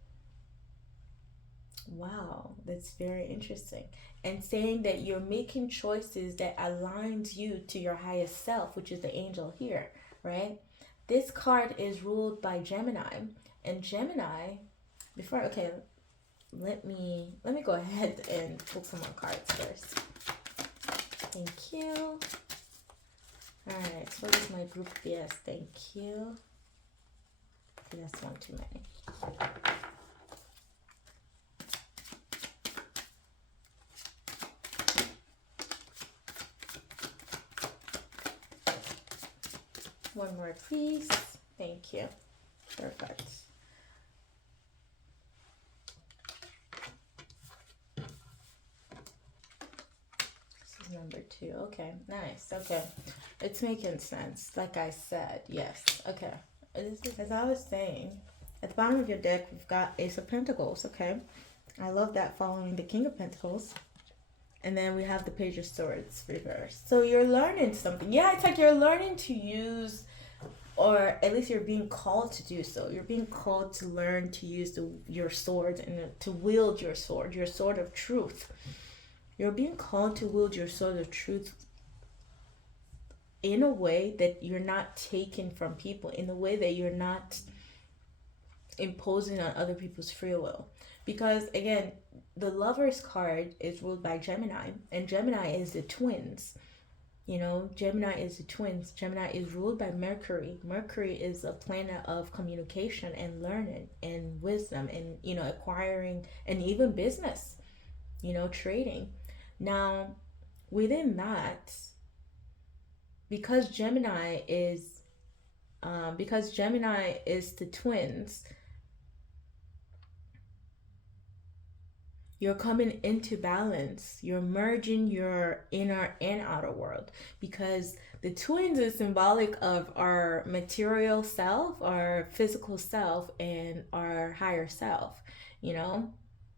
Wow, that's very interesting. And saying that you're making choices that aligns you to your highest self, which is the angel here, right? This card is ruled by Gemini. And Gemini, let me go ahead and pull some more cards first. Thank you. Alright, so what is my group? Yes, thank you. That's one too many. One more, please. Thank you. Perfect. This is number 2. Okay, nice. Okay. It's making sense. Like I said, yes. Okay. As I was saying, at the bottom of your deck, we've got Ace of Pentacles. Okay. I love that, following the King of Pentacles. And then we have the Page of Swords reversed. So you're learning something. Yeah, it's like you're learning to use, or at least you're being called to do so. You're being called to learn to use your sword and to wield your sword of truth. You're being called to wield your sword of truth in a way that you're not taken from people, in a way that you're not imposing on other people's free will. Because again, the Lovers card is ruled by Gemini, and Gemini is the twins. You know, Gemini is the twins. Gemini is ruled by Mercury. Mercury is a planet of communication and learning and wisdom and, you know, acquiring and even business, you know, trading. Now, within that, because Gemini is the twins, you're coming into balance. You're merging your inner and outer world, because the twins is symbolic of our material self, our physical self, and our higher self, you know,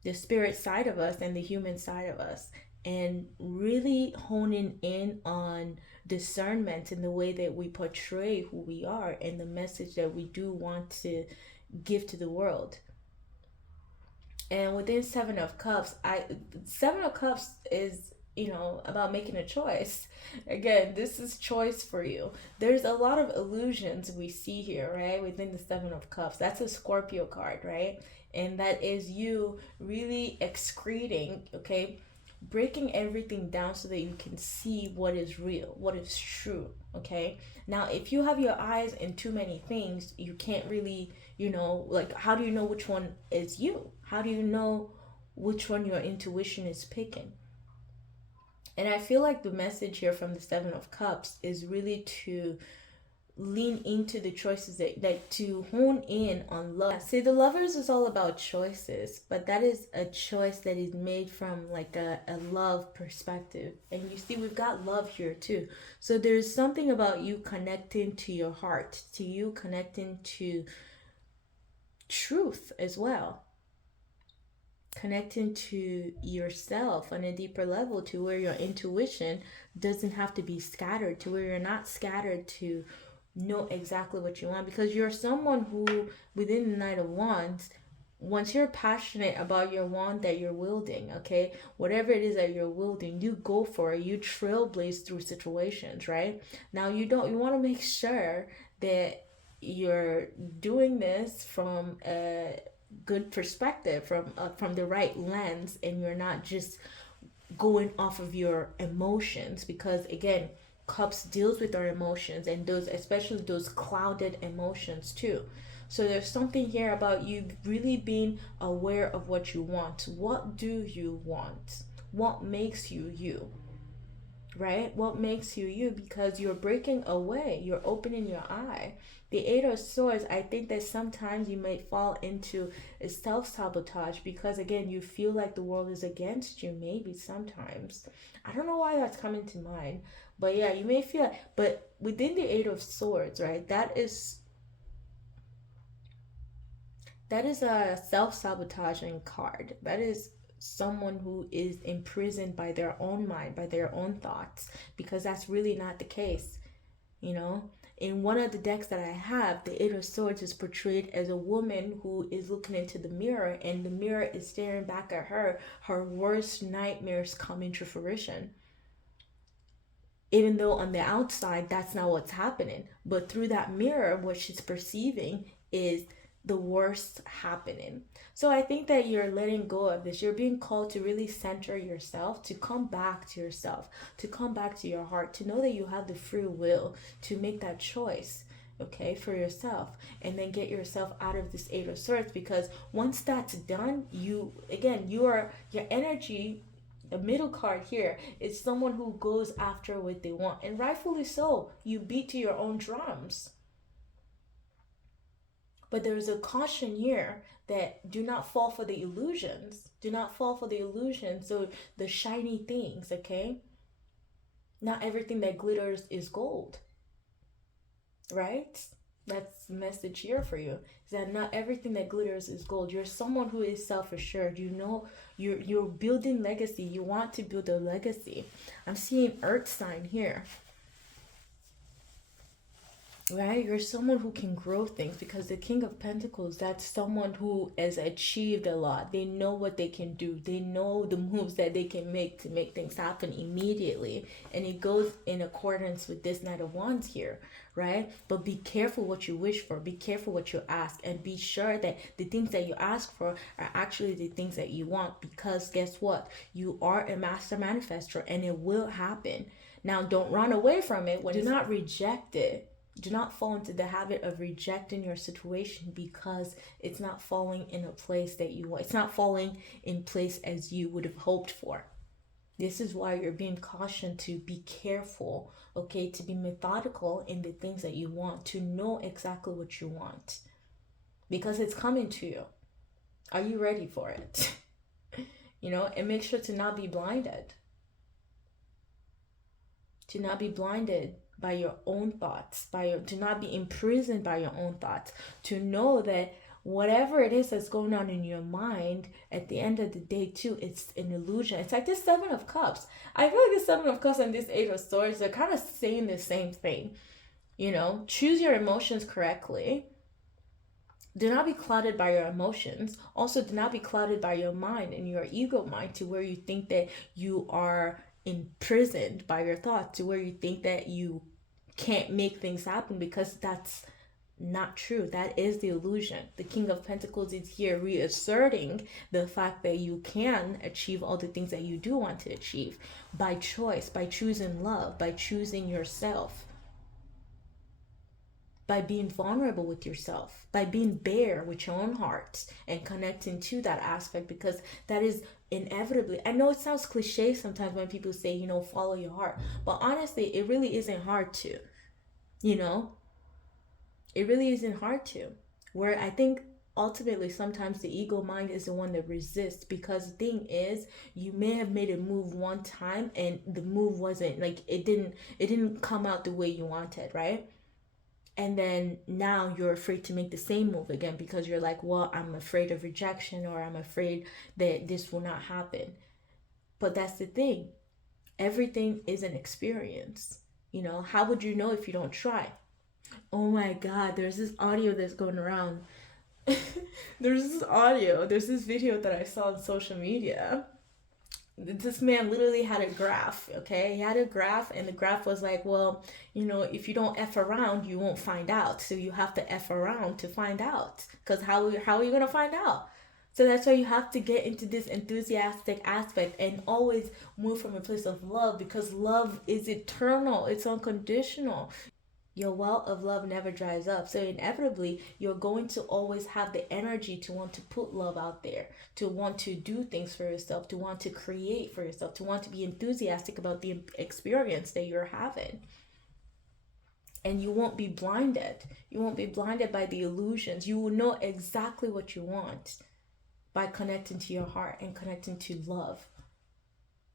the spirit side of us and the human side of us. And really honing in on discernment in the way that we portray who we are and the message that we do want to give to the world. And within Seven of Cups, Seven of Cups is, you know, about making a choice. Again, this is choice for you. There's a lot of illusions we see here, right? Within the Seven of Cups. That's a Scorpio card, right? And that is you really excreting, okay? Breaking everything down so that you can see what is real, what is true, okay? Now, if you have your eyes in too many things, you can't really, you know, like, how do you know which one is you? How do you know which one your intuition is picking? And I feel like the message here from the Seven of Cups is really to lean into the choices that to hone in on love. See, the Lovers is all about choices, but that is a choice that is made from like a love perspective. And you see, we've got love here too. So there's something about you connecting to your heart, to you connecting to truth as well, connecting to yourself on a deeper level, to where your intuition doesn't have to be scattered, to where you're not scattered to know exactly what you want. Because you're someone who, within the Knight of Wands, once you're passionate about your wand that you're wielding, okay, whatever it is that you're wielding, you go for it. You trailblaze through situations, right? Now, you want to make sure that you're doing this from a good perspective, from the right lens, and you're not just going off of your emotions. Because again, Cups deals with our emotions, and those, especially those clouded emotions too. So there's something here about you really being aware of what you want. What do you want? What makes you you? Right? What makes you you? Because you're breaking away. You're opening your eye. The Eight of Swords, I think that sometimes you might fall into a self-sabotage, because again, you feel like the world is against you, maybe sometimes. I don't know why that's coming to mind. But yeah, you may feel, but within the Eight of Swords, right, that is a self-sabotaging card. That is someone who is imprisoned by their own mind, by their own thoughts, because that's really not the case, you know. In one of the decks that I have, the Eight of Swords is portrayed as a woman who is looking into the mirror, and the mirror is staring back at her. Her worst nightmares come into fruition. Even though on the outside, that's not what's happening. But through that mirror, what she's perceiving is the worst happening. So I think that you're letting go of this. You're being called to really center yourself, to come back to yourself, to come back to your heart, to know that you have the free will to make that choice, okay, for yourself, and then get yourself out of this Eight of Swords. Because once that's done, your energy, the middle card here, is someone who goes after what they want, and rightfully so. You beat to your own drums. But there's a caution here that do not fall for the illusions. Do not fall for the illusions. So the shiny things, okay? Not everything that glitters is gold, right? That's the message here for you, is that not everything that glitters is gold. You're someone who is self-assured. You know, you're building legacy. You want to build a legacy. I'm seeing Earth sign here. right? You're someone who can grow things, because the King of Pentacles, that's someone who has achieved a lot. They know what they can do. They know the moves that they can make to make things happen immediately. And it goes in accordance with this Knight of Wands here, right? But be careful what you wish for. Be careful what you ask. And be sure that the things that you ask for are actually the things that you want. Because guess what? You are a master manifestor and it will happen. Now, don't run away from it. Do not reject it. Do not fall into the habit of rejecting your situation because it's not falling in a place that you want. It's not falling in place as you would have hoped for. This is why you're being cautioned to be careful, okay? To be methodical in the things that you want, to know exactly what you want, because it's coming to you. Are you ready for it? And make sure to not be blinded. To not be blinded by your own thoughts, to not be imprisoned by your own thoughts, to know that whatever it is that's going on in your mind, at the end of the day too, it's an illusion. It's like this Seven of Cups. I feel like this Seven of Cups and this Eight of Swords are kind of saying the same thing. Choose your emotions correctly. Do not be clouded by your emotions. Also, do not be clouded by your mind and your ego mind to where you think that you are imprisoned by your thoughts, to where you think that you can't make things happen, because that's not true. That is the illusion. The King of Pentacles is here reasserting the fact that you can achieve all the things that you do want to achieve by choice, by choosing love, by choosing yourself, by being vulnerable with yourself, by being bare with your own heart and connecting to that aspect, because that is inevitably, I know it sounds cliche sometimes when people say, follow your heart, but honestly, it really isn't hard to, it really isn't hard to, where I think ultimately sometimes the ego mind is the one that resists, because the thing is, you may have made a move one time and the move wasn't like, it didn't come out the way you wanted, right? And then now you're afraid to make the same move again because you're like, well, I'm afraid of rejection, or I'm afraid that this will not happen. But that's the thing. Everything is an experience. How would you know if you don't try? Oh my God, there's this audio that's going around. There's this video that I saw on social media. This man literally had a graph, okay? He had a graph, and the graph was like, well, if you don't F around, you won't find out. So you have to F around to find out. Because how are you going to find out? So that's why you have to get into this enthusiastic aspect and always move from a place of love, because love is eternal. It's unconditional. Your well of love never dries up. So inevitably, you're going to always have the energy to want to put love out there, to want to do things for yourself, to want to create for yourself, to want to be enthusiastic about the experience that you're having. And you won't be blinded. You won't be blinded by the illusions. You will know exactly what you want by connecting to your heart and connecting to love.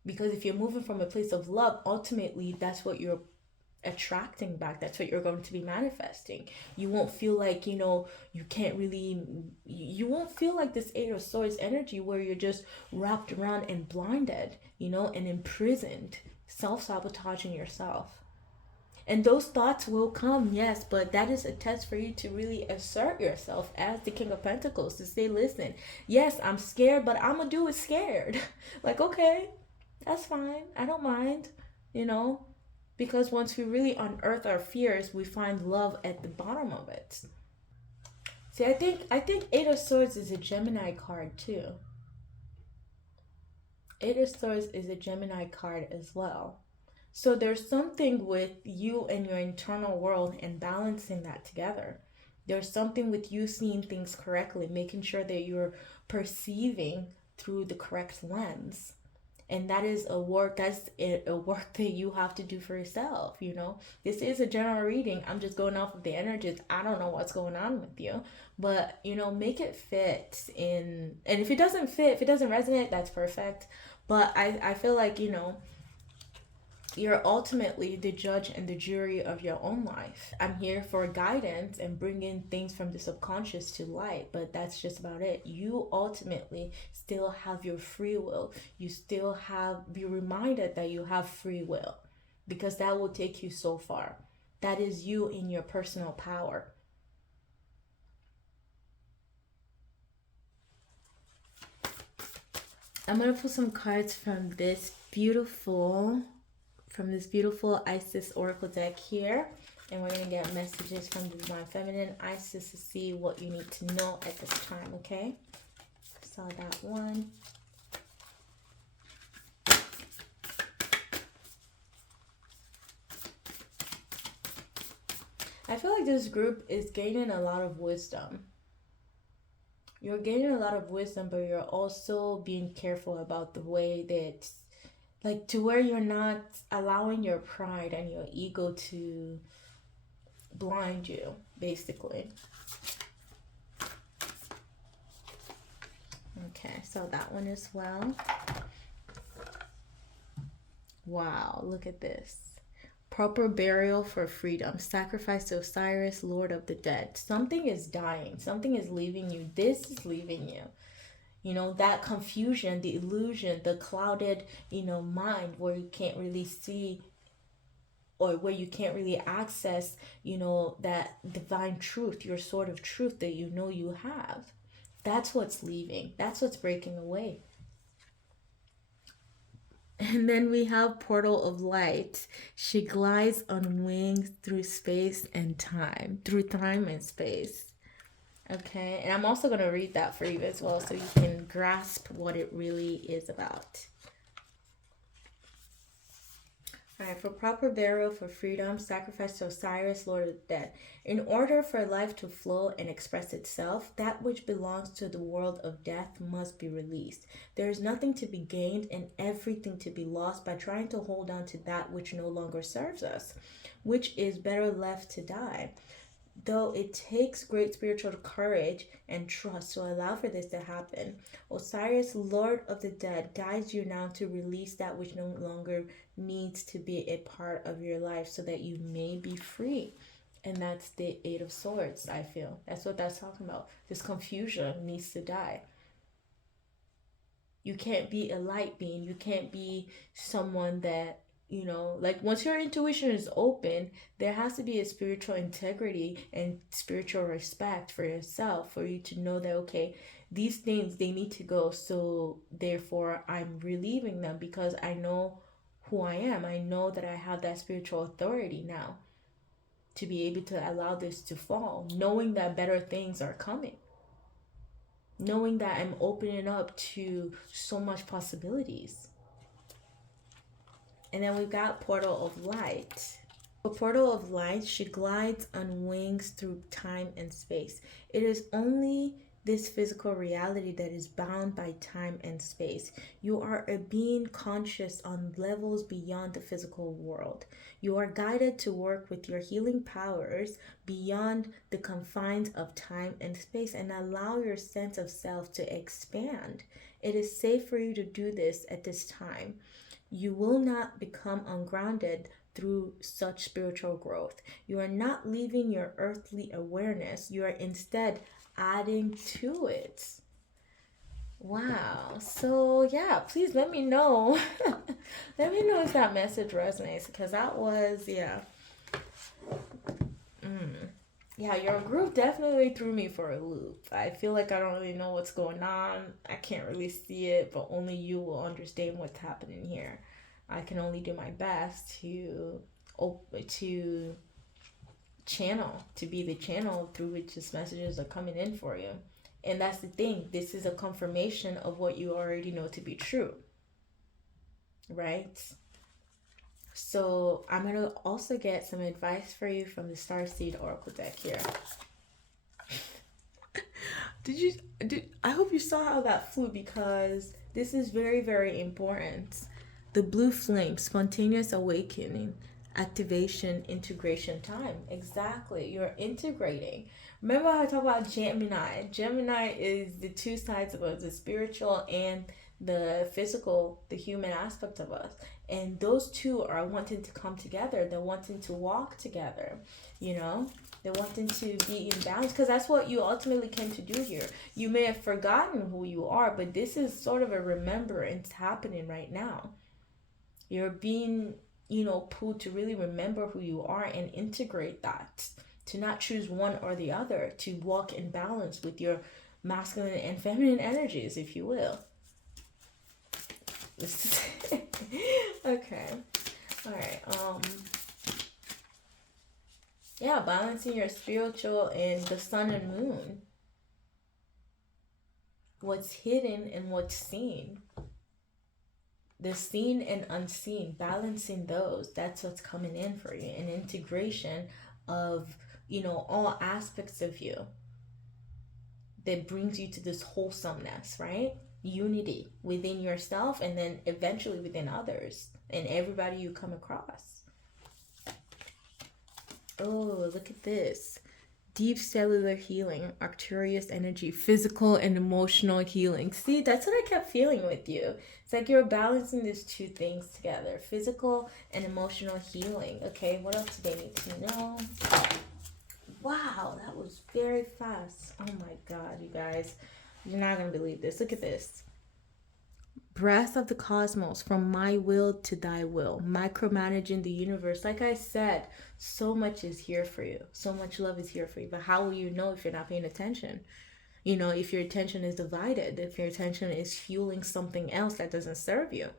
Because if you're moving from a place of love, ultimately, that's what you're attracting back. That's what you're going to be manifesting. You won't feel like, you won't feel like this Eight of Swords energy where you're just wrapped around and blinded, and imprisoned, self-sabotaging yourself. And those thoughts will come, yes, but that is a test for you to really assert yourself as the King of Pentacles, to say, listen, yes, I'm scared, but I'm gonna do it scared. Like, okay, that's fine. I don't mind, because once we really unearth our fears, we find love at the bottom of it. See, I think Eight of Swords is a Gemini card too. Eight of Swords is a Gemini card as well. So there's something with you and your internal world and balancing that together. There's something with you seeing things correctly, making sure that you're perceiving through the correct lens. And that is a work that you have to do for yourself, This is a general reading. I'm just going off of the energies. I don't know what's going on with you. But, make it fit in. And if it doesn't fit, if it doesn't resonate, that's perfect. But I feel like, you're ultimately the judge and the jury of your own life. I'm here for guidance and bringing things from the subconscious to light, but that's just about it. You ultimately still have your free will. You still be reminded that you have free will, because that will take you so far. That is you in your personal power. I'm going to pull some cards from this beautiful Isis Oracle deck here. And we're going to get messages from the Divine Feminine Isis to see what you need to know at this time, okay? Saw that one. I feel like this group is gaining a lot of wisdom. You're gaining a lot of wisdom, but you're also being careful about the way that, like, to where you're not allowing your pride and your ego to blind you, basically. Okay, so that one as well. Wow, look at this. Proper burial for freedom. Sacrifice to Osiris, Lord of the Dead. Something is dying. Something is leaving you. This is leaving you. You know, that confusion, the illusion, the clouded, mind where you can't really see, or where you can't really access, that divine truth, your sort of truth that you have. That's what's leaving. That's what's breaking away. And then we have Portal of Light. She glides on wings through space and time. Through time and space. Okay, and I'm also going to read that for you as well so you can grasp what it really is about. Alright, for proper burial for freedom, sacrifice to Osiris, Lord of the Dead. In order for life to flow and express itself, that which belongs to the world of death must be released. There is nothing to be gained and everything to be lost by trying to hold on to that which no longer serves us, which is better left to die. Though it takes great spiritual courage and trust to allow for this to happen, Osiris, Lord of the Dead, guides you now to release that which no longer needs to be a part of your life so that you may be free. And that's the Eight of Swords, I feel. That's what that's talking about. This confusion needs to die. You can't be a light being. You can't be someone that, like once your intuition is open, there has to be a spiritual integrity and spiritual respect for yourself, for you to know that, okay, these things, they need to go. So therefore, I'm relieving them because I know who I am. I know that I have that spiritual authority now to be able to allow this to fall, knowing that better things are coming, knowing that I'm opening up to so much possibilities. And then we've got Portal of Light. A portal of light, she glides on wings through time and space. It is only this physical reality that is bound by time and space. You are a being conscious on levels beyond the physical world. You are guided to work with your healing powers beyond the confines of time and space and allow your sense of self to expand. It is safe for you to do this at this time. You will not become ungrounded through such spiritual growth. You are not leaving your earthly awareness. You are instead adding to it. Wow. So yeah, please let me know. Let me know if that message resonates, because that was, yeah, your group definitely threw me for a loop. I feel like I don't really know what's going on. I can't really see it, but only you will understand what's happening here. I can only do my best to channel, to be the channel through which these messages are coming in for you. And that's the thing. This is a confirmation of what you already know to be true. Right? So I'm going to also get some advice for you from the Starseed Oracle deck here. I hope you saw how that flew, because this is very, very important. The blue flame, spontaneous awakening, activation, integration time. Exactly. You're integrating. Remember how I talked about Gemini? Gemini is the two sides of us, the spiritual and the physical, the human aspect of us. And those two are wanting to come together. They're wanting to walk together, They're wanting to be in balance, because that's what you ultimately came to do here. You may have forgotten who you are, but this is sort of a remembrance happening right now. You're being pull to really remember who you are and integrate that, to not choose one or the other, to walk in balance with your masculine and feminine energies, if you will. Okay. All right. Yeah, balancing your spiritual and the sun and moon. What's hidden and what's seen. The seen and unseen, balancing those. That's what's coming in for you. An integration of, all aspects of you that brings you to this wholesomeness, right? Unity within yourself and then eventually within others and everybody you come across. Oh, look at this. Deep cellular healing, Arcturus energy, physical and emotional healing. See, that's what I kept feeling with you. It's like you're balancing these two things together, physical and emotional healing. Okay, what else do they need to know? Wow, that was very fast. Oh my God, you guys. You're not going to believe this. Look at this. Breath of the cosmos, from my will to thy will, micromanaging the universe. Like I said, so much is here for you. So much love is here for you. But how will you know if you're not paying attention? If your attention is divided, if your attention is fueling something else that doesn't serve you.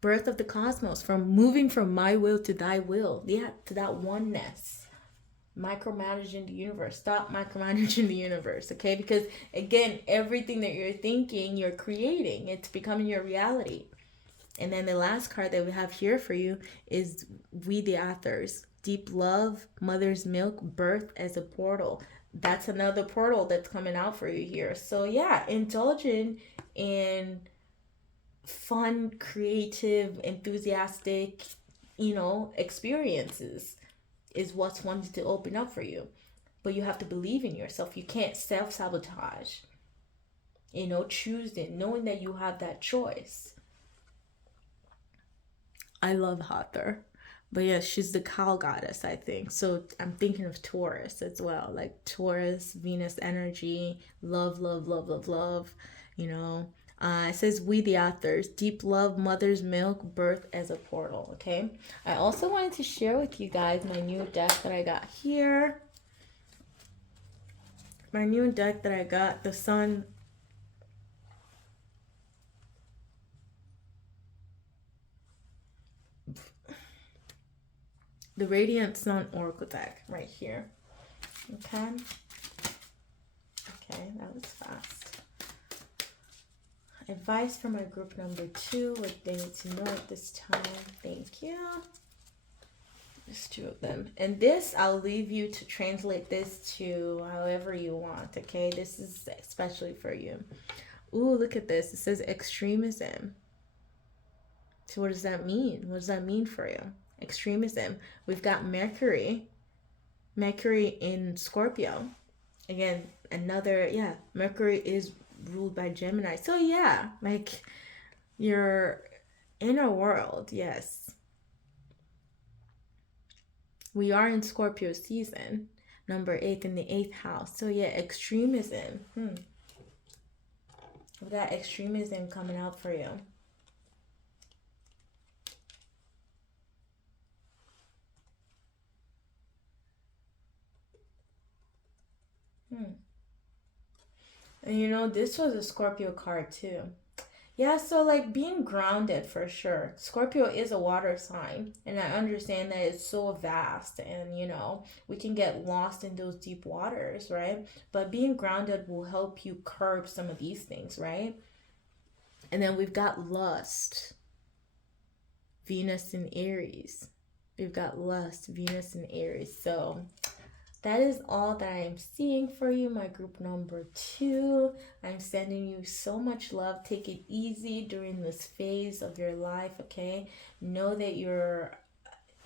Birth of the cosmos, from moving from my will to thy will. Yeah, to that oneness. Micromanaging the universe. Stop micromanaging the universe, okay? Because again, everything that you're thinking, you're creating. It's becoming your reality. And then the last card that we have here for you is We the Authors. Deep love, mother's milk, birth as a portal. That's another portal that's coming out for you here. So yeah, indulging in fun, creative, enthusiastic, experiences is what's wanted to open up for you. But you have to believe in yourself. You can't self-sabotage. Choosing, knowing that you have that choice. I love Hathor. But yeah, she's the cow goddess, I think. So I'm thinking of Taurus as well. Like Taurus, Venus energy, love, love, love, love, love. It says We the Authors, deep love, mother's milk, birth as a portal. Okay. I also wanted to share with you guys my new deck that I got here. My new deck that I got, the Sun. The Radiant Sun Oracle deck right here. Okay. Okay, that was fast. Advice for my group number 2, what they need to know at this time. Thank you. There's 2 of them. And this, I'll leave you to translate this to however you want, okay? This is especially for you. Ooh, look at this. It says extremism. So what does that mean? What does that mean for you? Extremism. We've got Mercury in Scorpio. Again, Mercury is ruled by Gemini. So yeah, like your inner world, yes. We are in Scorpio season, number 8 in the 8th house. So yeah, extremism. We've got extremism coming out for you. And this was a Scorpio card too. Yeah, so like being grounded for sure. Scorpio is a water sign, and I understand that it's so vast and we can get lost in those deep waters, right? But being grounded will help you curb some of these things, right? And then we've got lust, Venus in Aries. We've got lust, Venus in Aries. So that is all that I am seeing for you, my group number 2. I'm sending you so much love. Take it easy during this phase of your life, okay? Know that you're,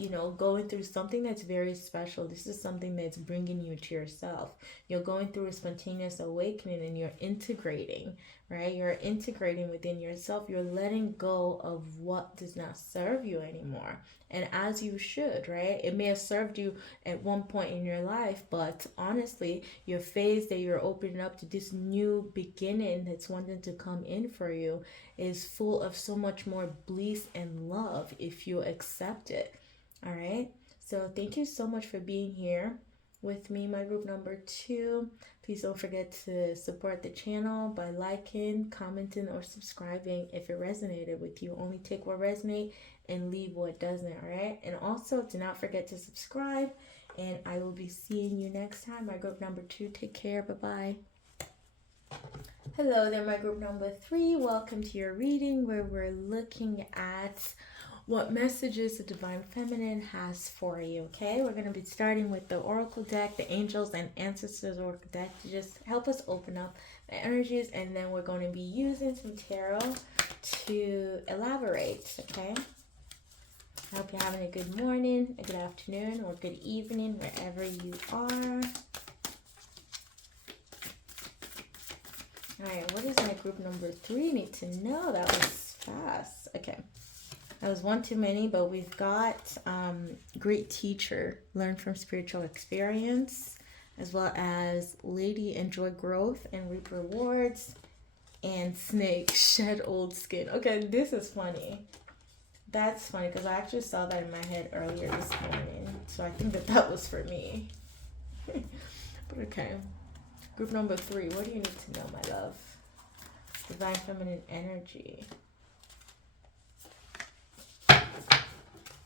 you know, going through something that's very special. This is something that's bringing you to yourself. You're going through a spontaneous awakening and you're integrating, right? You're integrating within yourself. You're letting go of what does not serve you anymore. And as you should, right? It may have served you at one point in your life, but honestly, your phase that you're opening up to this new beginning that's wanting to come in for you is full of so much more bliss and love if you accept it. All right. So thank you so much for being here with me, my group number 2. Please don't forget to support the channel by liking, commenting, or subscribing if it resonated with you. Only take what resonates and leave what doesn't. All right. And also do not forget to subscribe. And I will be seeing you next time, my group number 2. Take care. Bye-bye. Hello there, my group number 3. Welcome to your reading where we're looking at what messages the Divine Feminine has for you, okay? We're going to be starting with the Oracle deck, the Angels and Ancestors Oracle deck to just help us open up the energies, and then we're going to be using some tarot to elaborate, okay? I hope you're having a good morning, a good afternoon, or good evening, wherever you are. Alright, what does my group number 3 need to know? That was fast. Okay. That was one too many, but we've got great teacher, learn from spiritual experience, as well as lady, enjoy growth and reap rewards, and snake, shed old skin. Okay, this is funny. That's funny because I actually saw that in my head earlier this morning. So I think that that was for me. But okay. Group number 3, what do you need to know, my love? Divine Feminine energy.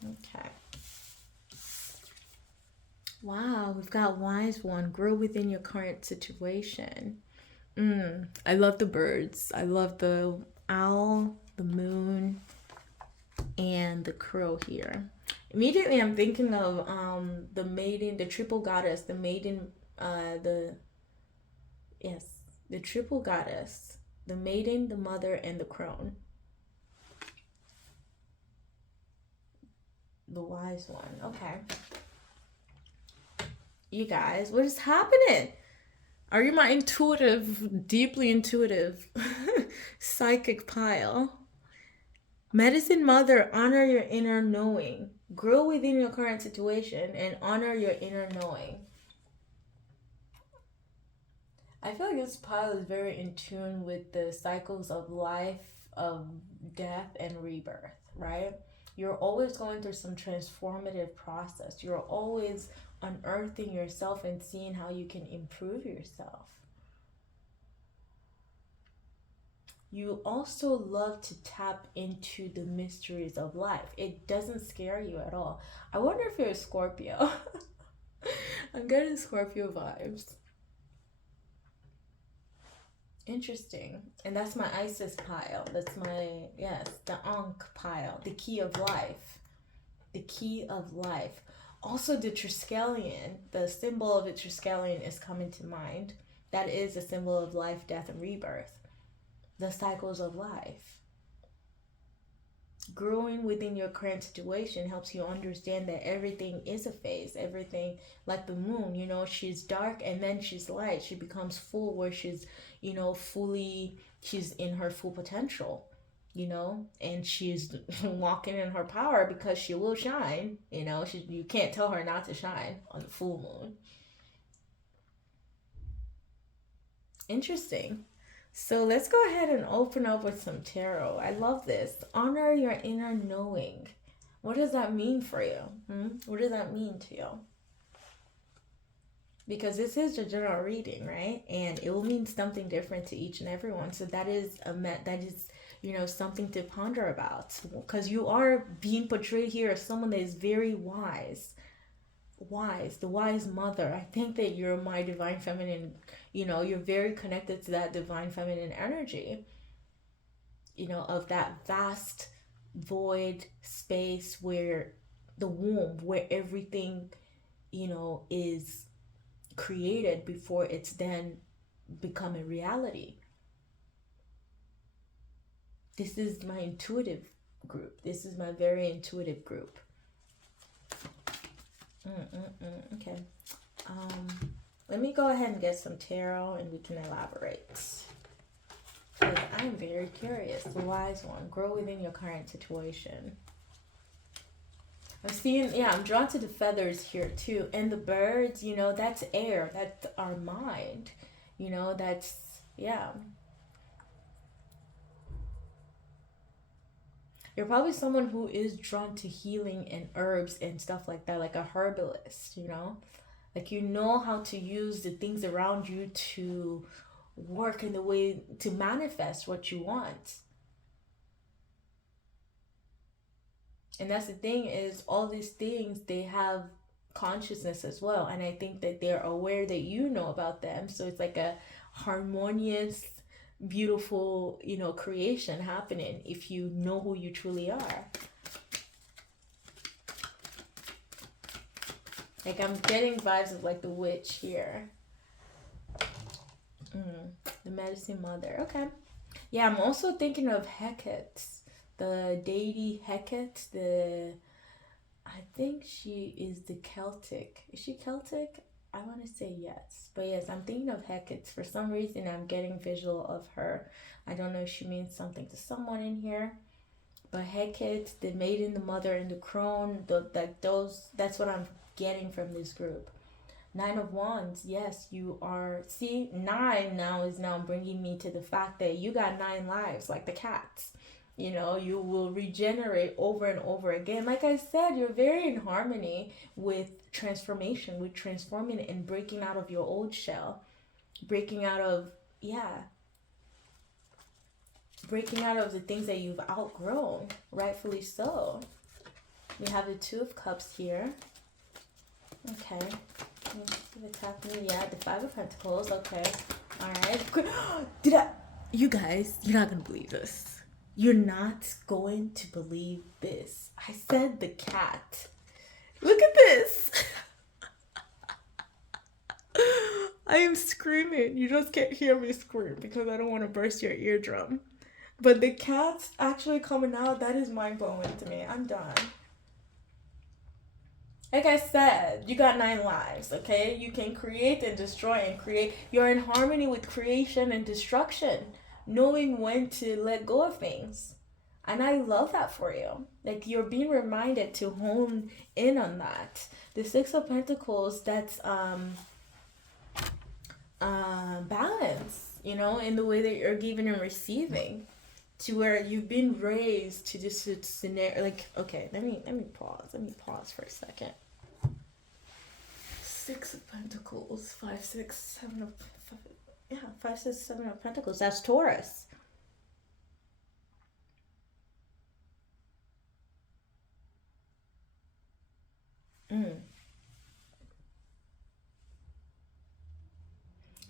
Okay. Wow, we've got Wise One. Grow within your current situation. I love the birds. I love the owl, the moon, and the crow here. Immediately I'm thinking of the maiden, the triple goddess, the maiden, the triple goddess, the maiden, the mother, and the crone. The Wise One. Okay. You guys, what is happening? Are you my intuitive, deeply intuitive, psychic pile? Medicine Mother, honor your inner knowing. Grow within your current situation and honor your inner knowing. I feel like this pile is very in tune with the cycles of life, of death, and rebirth, right? You're always going through some transformative process. You're always unearthing yourself and seeing how you can improve yourself. You also love to tap into the mysteries of life. It doesn't scare you at all. I wonder if you're a Scorpio. I'm getting Scorpio vibes. Interesting. And that's my Isis pile. That's my, yes, the Ankh pile. The key of life. The key of life. Also the Triskelion. The symbol of the Triskelion is coming to mind. That is a symbol of life, death, and rebirth. The cycles of life. Growing within your current situation helps you understand that everything is a phase. Everything, like the moon, you know, she's dark and then she's light. She becomes full where she's, you know, she's in her full potential, you know, and she's walking in her power because she will shine, you know. You can't tell her not to shine on the full moon. Interesting. So let's go ahead and open up with some tarot. I love this. Honor your inner knowing. What does that mean for you? What does that mean to you? Because this is a general reading, right? And it will mean something different to each and everyone. So that is you know, something to ponder about. Because you are being portrayed here as someone that is very wise. The wise mother. I think that you're my divine feminine, you know, you're very connected to that divine feminine energy, you know, of that vast void space where the womb, where everything, you know, is created before it's then become a reality. This is my intuitive group. This is my very intuitive group. Okay. Let me go ahead and get some tarot and we can elaborate. Because I'm very curious. The wise one. Grow within your current situation. I'm seeing, yeah, I'm drawn to the feathers here too. And the birds, you know, that's air. That's our mind. You know, that's, yeah. You're probably someone who is drawn to healing and herbs and stuff like that, like a herbalist, you know? Like you know how to use the things around you to work in the way to manifest what you want. And that's the thing is all these things, they have consciousness as well. And I think that they're aware that you know about them. So it's like a harmonious, beautiful, you know, creation happening if you know who you truly are. Like I'm getting vibes of like the witch here. The medicine mother. Okay. Yeah, I'm also thinking of Hecate. The deity Hecate. I think she is the Celtic. Is she Celtic? I want to say yes. But yes, I'm thinking of Hecate. For some reason, I'm getting visual of her. I don't know if she means something to someone in here. But Hecate, the maiden, the mother, and the crone, that's what I'm getting from this group. 9 of Wands, yes, you are. See, 9 now is now bringing me to the fact that you got 9 lives, like the cats. You know, you will regenerate over and over again. Like I said, you're very in harmony with transformation, with transforming and breaking out of your old shell. Breaking out of, breaking out of the things that you've outgrown, rightfully so. We have the 2 of Cups here. Okay. The 5 of Pentacles. Okay. Alright. You guys, you're not going to believe this. You're not going to believe this. I said the cat. Look at this. I am screaming. You just can't hear me scream because I don't want to burst your eardrum. But the cat's actually coming out. That is mind-blowing to me. I'm done. Like I said, you got 9 lives, okay? You can create and destroy and create. You're in harmony with creation and destruction, knowing when to let go of things. And I love that for you. Like you're being reminded to hone in on that. The 6 of Pentacles, that's balance, you know, in the way that you're giving and receiving. To where you've been raised to this scenario. Like, okay, let me pause for a second. 6 of Pentacles, 5, 6, 7 of 5, 6, 7 of Pentacles. That's Taurus.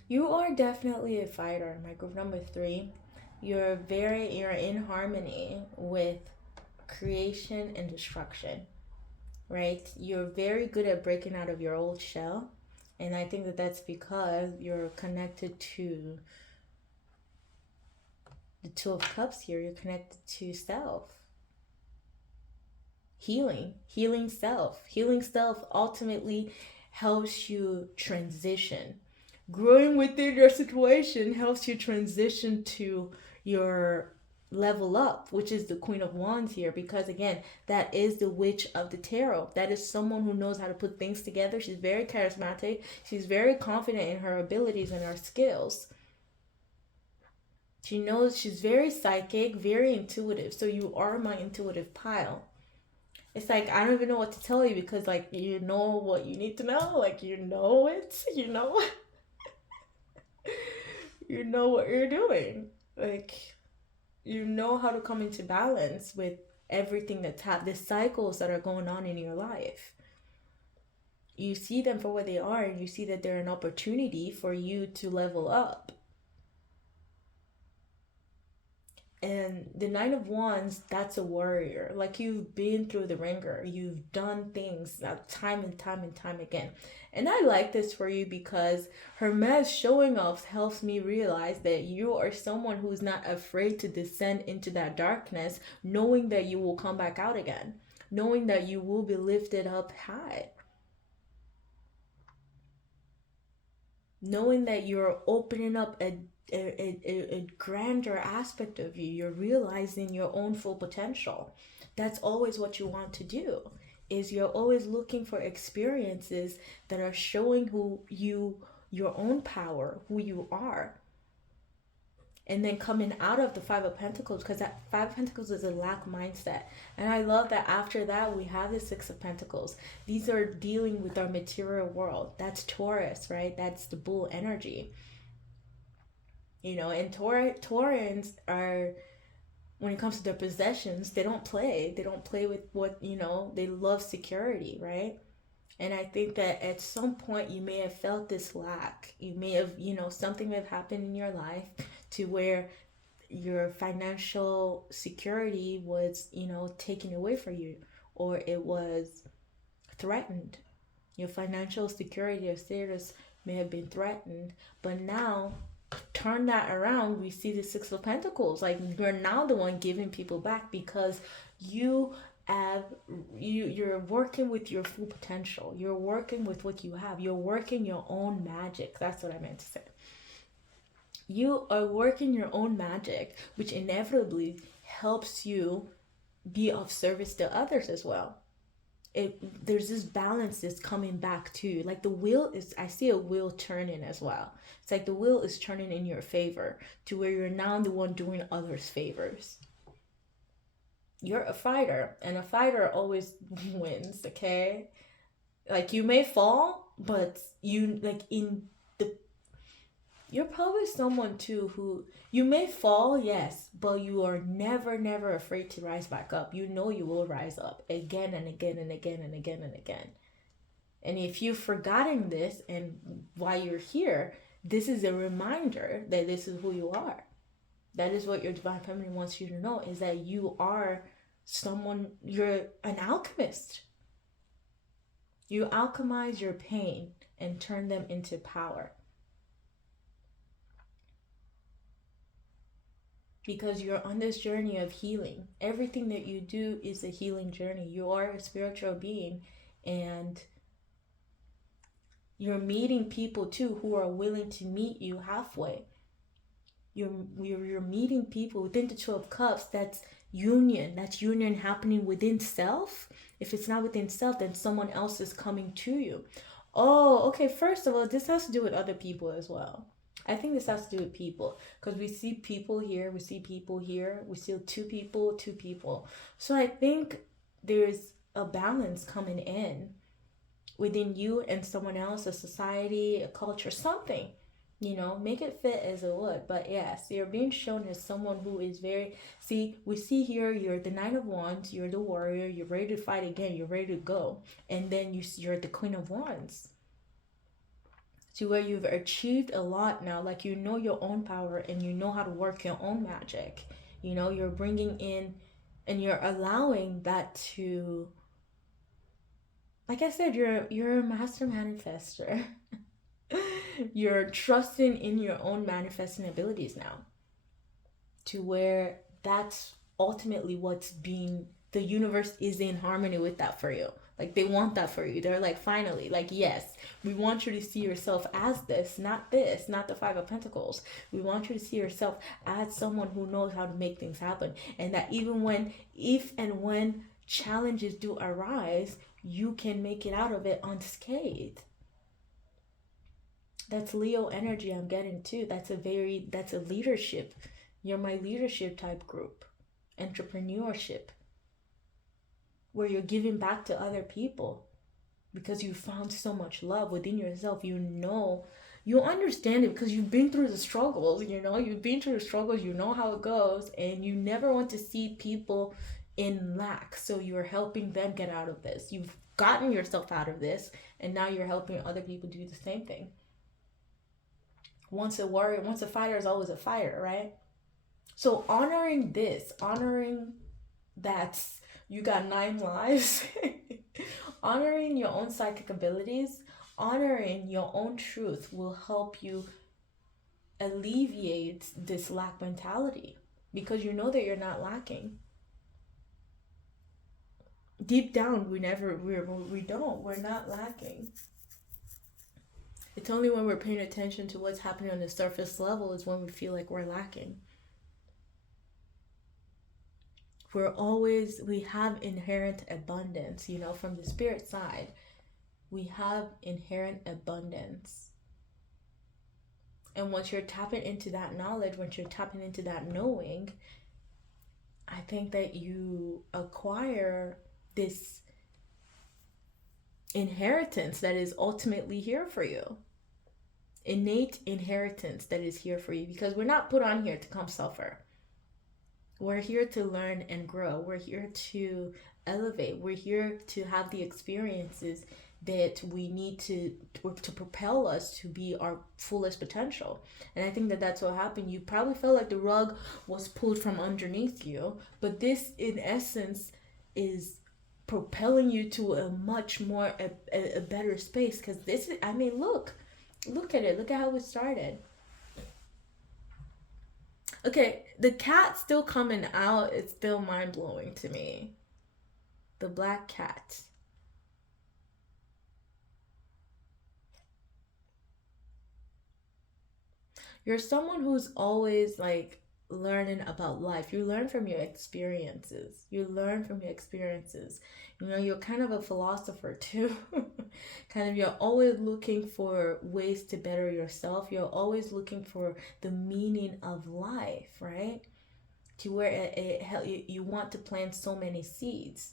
You are definitely a fighter. My group number 3. You're in harmony with creation and destruction, right? You're very good at breaking out of your old shell. And I think that that's because you're connected to the 2 of Cups here. You're connected to self. Healing self. Healing self ultimately helps you transition. Growing within your situation helps you transition to your level up, which is the Queen of Wands here, because again, that is the witch of the tarot. That is someone who knows how to put things together. She's very charismatic. She's very confident in her abilities and her skills. She knows she's very psychic, very intuitive. So you are my intuitive pile. It's like, I don't even know what to tell you because like, you know what you need to know. Like, you know it, you know. You know what you're doing. Like, you know how to come into balance with everything that's the cycles that are going on in your life. You see them for what they are, and you see that they're an opportunity for you to level up. And the 9 of Wands, that's a warrior. Like, you've been through the ringer. You've done things time and time and time again. And I like this for you because Hermes showing off helps me realize that you are someone who's not afraid to descend into that darkness, knowing that you will come back out again, knowing that you will be lifted up high. knowing that you're opening up a grander aspect of you. You're realizing your own full potential. That's always what you want to do. Is you're always looking for experiences that are showing who you, your own power, who you are. And then coming out of the Five of Pentacles, because that Five of Pentacles is a lack mindset. And I love that after that we have the Six of Pentacles. These are dealing with our material world. That's Taurus, right? That's the bull energy. You know, and Taurans are, when it comes to their possessions, they don't play. They don't play with what, you know, they love security, right? And I think that at some point you may have felt this lack. You may have, you know, something may have happened in your life to where your financial security was, you know, taken away from you, or it was threatened. Your financial security or status may have been threatened, but now turn that around, we see the Six of Pentacles. Like, you're now the one giving people back because you have, you're working with your full potential. You're working with what you have. You're working your own magic. That's what I meant to say. You are working your own magic, which inevitably helps you be of service to others as well. There's this balance that's coming back to, like, the wheel is, I see a wheel turning as well. It's like the wheel is turning in your favor to where you're now the one doing others favors. You're a fighter, and a fighter always wins, okay? Like, you may fall, but you, like, you're probably someone too who, you may fall, yes, but you are never afraid to rise back up. You know you will rise up again and again and again and again and again. And if you've forgotten this, and while you're here, this is a reminder that this is who you are. That is what your divine feminine wants you to know, is that you are someone, you're an alchemist. You alchemize your pain and turn them into power. Because you're on this journey of healing. Everything that you do is a healing journey. You are a spiritual being, and you're meeting people too who are willing to meet you halfway. You're meeting people within the Two of Cups. That's union. That's union happening within self. If it's not within self, then someone else is coming to you. Oh, okay. First of all, this has to do with other people as well. I think this has to do with people, because we see people here, we see people here, we see two people. So I think there's a balance coming in within you and someone else, a society, a culture, something, you know, make it fit as it would. But yes, you're being shown as someone who is very, see, we see here, you're the Knight of Wands, you're the warrior, you're ready to fight again, you're ready to go. And then you're the Queen of Wands. To where you've achieved a lot now, like, you know your own power and you know how to work your own magic. You know, you're bringing in and you're allowing that to, like I said, you're a master manifester. You're trusting in your own manifesting abilities now, to where that's ultimately what's being, the universe is in harmony with that for you. Like, they want that for you. They're like, finally, like, yes, we want you to see yourself as this, not the Five of Pentacles. We want you to see yourself as someone who knows how to make things happen. And that even when, if and when challenges do arise, you can make it out of it unscathed. That's Leo energy I'm getting too. That's a leadership. You're my leadership type group. Entrepreneurship. Where you're giving back to other people because you found so much love within yourself. You know, you understand it because you've been through the struggles, you know, you know how it goes, and you never want to see people in lack. So you're helping them get out of this. You've gotten yourself out of this, and now you're helping other people do the same thing. Once a fighter is always a fighter, right? So honoring this, honoring that you got 9 lives, honoring your own psychic abilities, honoring your own truth will help you alleviate this lack mentality, because you know that you're not lacking. Deep down, we're not lacking. It's only when we're paying attention to what's happening on the surface level is when we feel like we're lacking. We have inherent abundance, you know, from the spirit side. We have inherent abundance. And once you're tapping into that knowledge, once you're tapping into that knowing, I think that you acquire this inheritance that is ultimately here for you. Innate inheritance that is here for you, because we're not put on here to come suffer. We're here to learn and grow. We're here to elevate. We're here to have the experiences that we need to propel us to be our fullest potential. And I think that that's what happened. You probably felt like the rug was pulled from underneath you, but this in essence is propelling you to a much more a better space, because this is, I mean, look at it. Look at how it started. Okay, the cat still coming out. It's still mind-blowing to me. The black cat. You're someone who's always like learning about life. You learn from your experiences. You know, you're kind of a philosopher too. Kind of, you're always looking for ways to better yourself. You're always looking for the meaning of life, right? To where you want to plant so many seeds.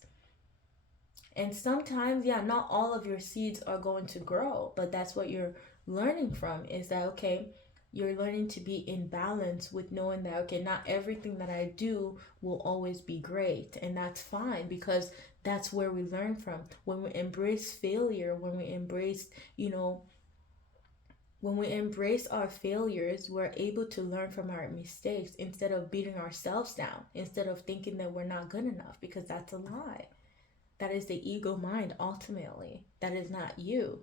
And sometimes, yeah, not all of your seeds are going to grow, but that's what you're learning from, is that, okay, you're learning to be in balance with knowing that, okay, not everything that I do will always be great. And that's fine, because that's where we learn from. When we embrace failure, when we embrace, you know, when we embrace our failures, we're able to learn from our mistakes instead of beating ourselves down, instead of thinking that we're not good enough, because that's a lie. That is the ego mind, ultimately. That is not you.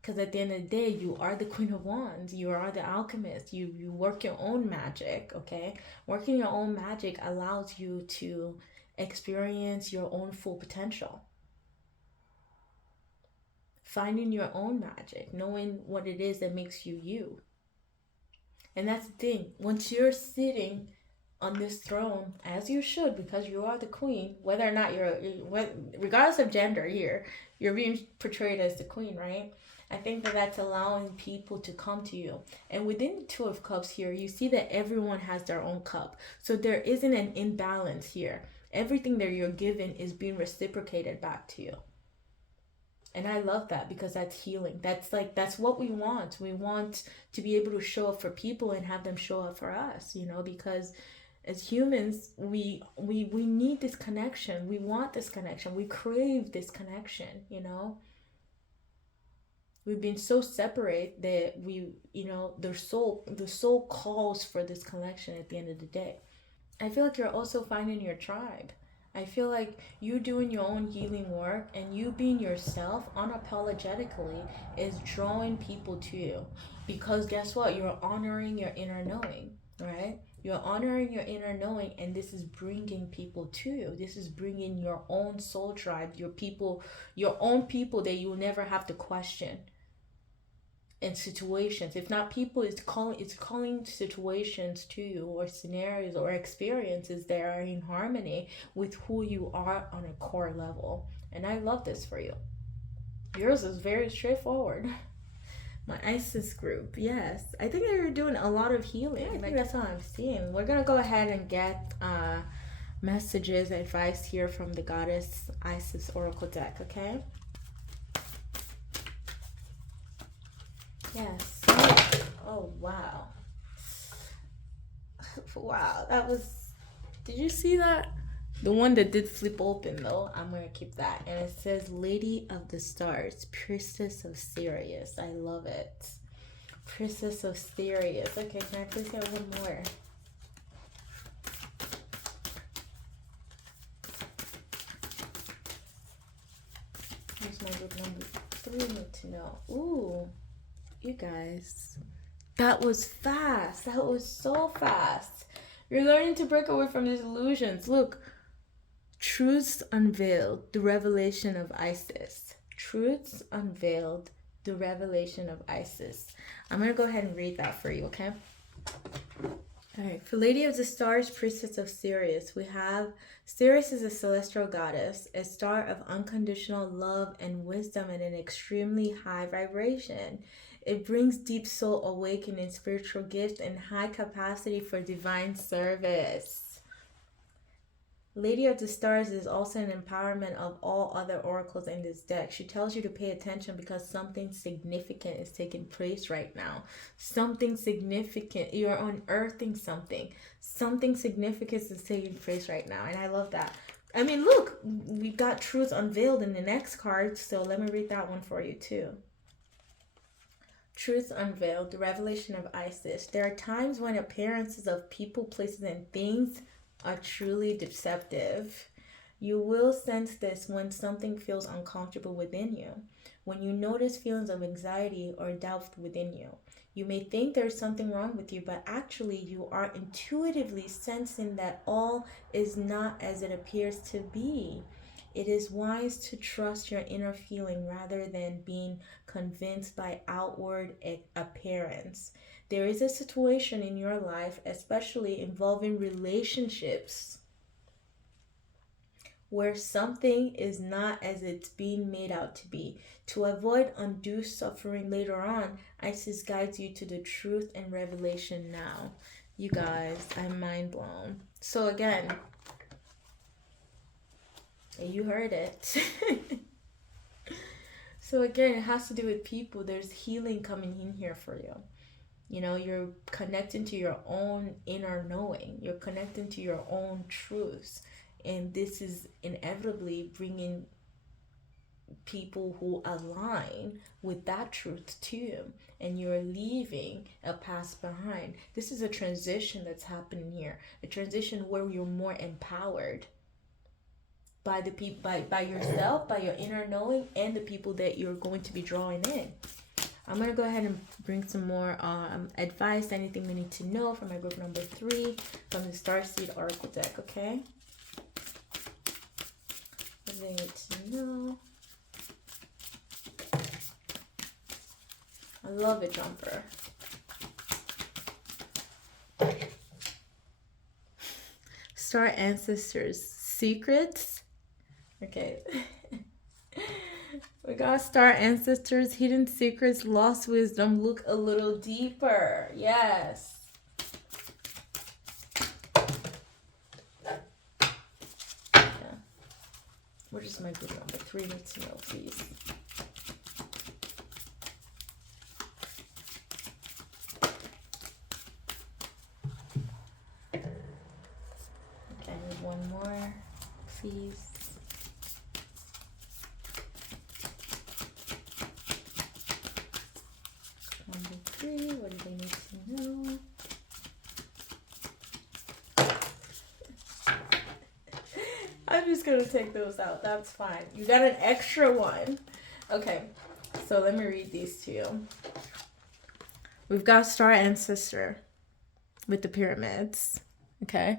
Because at the end of the day, you are the Queen of Wands. You are the alchemist. You work your own magic, okay? Working your own magic allows you to experience your own full potential. Finding your own magic, knowing what it is that makes you you. And that's the thing. Once you're sitting on this throne, as you should, because you are the queen, whether or not regardless of gender here, you're being portrayed as the queen, right? I think that that's allowing people to come to you. And within the Two of Cups here, you see that everyone has their own cup. So there isn't an imbalance here. Everything that you're given is being reciprocated back to you. And I love that, because that's healing. That's what we want. We want to be able to show up for people and have them show up for us, you know, because as humans, we need this connection. We want this connection. We crave this connection, you know. We've been so separate that the soul calls for this connection at the end of the day. I feel like you're also finding your tribe. I feel like you doing your own healing work and you being yourself unapologetically is drawing people to you. Because guess what? You're honoring your inner knowing, right? You're honoring your inner knowing, and this is bringing people to you. This is bringing your own soul tribe, your own people that you'll never have to question in situations. If not people, it's calling situations to you, or scenarios or experiences that are in harmony with who you are on a core level. And I love this for you. Yours is very straightforward. My Isis group, yes. I think that you're doing a lot of healing. Yeah, I think that's what I'm seeing. We're gonna go ahead and get messages, advice here from the Goddess Isis Oracle deck, okay? Yes. Oh, wow. Wow, that was... Did you see that? The one that did flip open, though, I'm going to keep that. And it says, Lady of the Stars, Priestess of Sirius. I love it. Priestess of Sirius. Okay, can I please get one more? Here's my group number 3. Need to know. Ooh, you guys. That was fast. That was so fast. You're learning to break away from these illusions. Look. Truths unveiled, the revelation of Isis. Truths unveiled, the revelation of Isis. I'm going to go ahead and read that for you, okay? All right, for Lady of the Stars, Priestess of Sirius, we have Sirius is a celestial goddess, a star of unconditional love and wisdom and an extremely high vibration. It brings deep soul awakening, spiritual gifts, and high capacity for divine service. Lady of the Stars is also an empowerment of all other oracles in this deck. She tells you to pay attention because something significant is taking place right now. Something significant. You're unearthing something. Something significant is taking place right now. And I love that. I mean, look, we've got truths unveiled in the next card. So let me read that one for you too. Truths unveiled, the revelation of Isis. There are times when appearances of people, places, and things are truly deceptive. You will sense this when something feels uncomfortable within you, when you notice feelings of anxiety or doubt within you. You may think there's something wrong with you, but actually you are intuitively sensing that all is not as it appears to be. It is wise to trust your inner feeling rather than being convinced by outward appearance. There is a situation in your life, especially involving relationships, where something is not as it's being made out to be. To avoid undue suffering later on, Isis guides you to the truth and revelation now. You guys, I'm mind blown. So again, you heard it. So again, it has to do with people. There's healing coming in here for you. You know, you're connecting to your own inner knowing. You're connecting to your own truths. And this is inevitably bringing people who align with that truth to you. And you're leaving a past behind. This is a transition that's happening here. A transition where you're more empowered by the people, by yourself, by your inner knowing, and the people that you're going to be drawing in. I'm going to go ahead and bring some more advice, anything we need to know from my group number 3 from the Starseed Oracle deck, okay? What do they need to know? I love it, Jumper. Star Ancestors, Secrets. Okay. We got Star Ancestors, Hidden Secrets, Lost Wisdom, Look a Little Deeper. Yes. Yeah. What is my group number 3? Need to know, please. Okay, I need one more, please. Number 3, what do they need to know? I'm just gonna take those out. That's fine. You got an extra one. Okay, so let me read these to you. We've got Star Ancestor with the pyramids. Okay.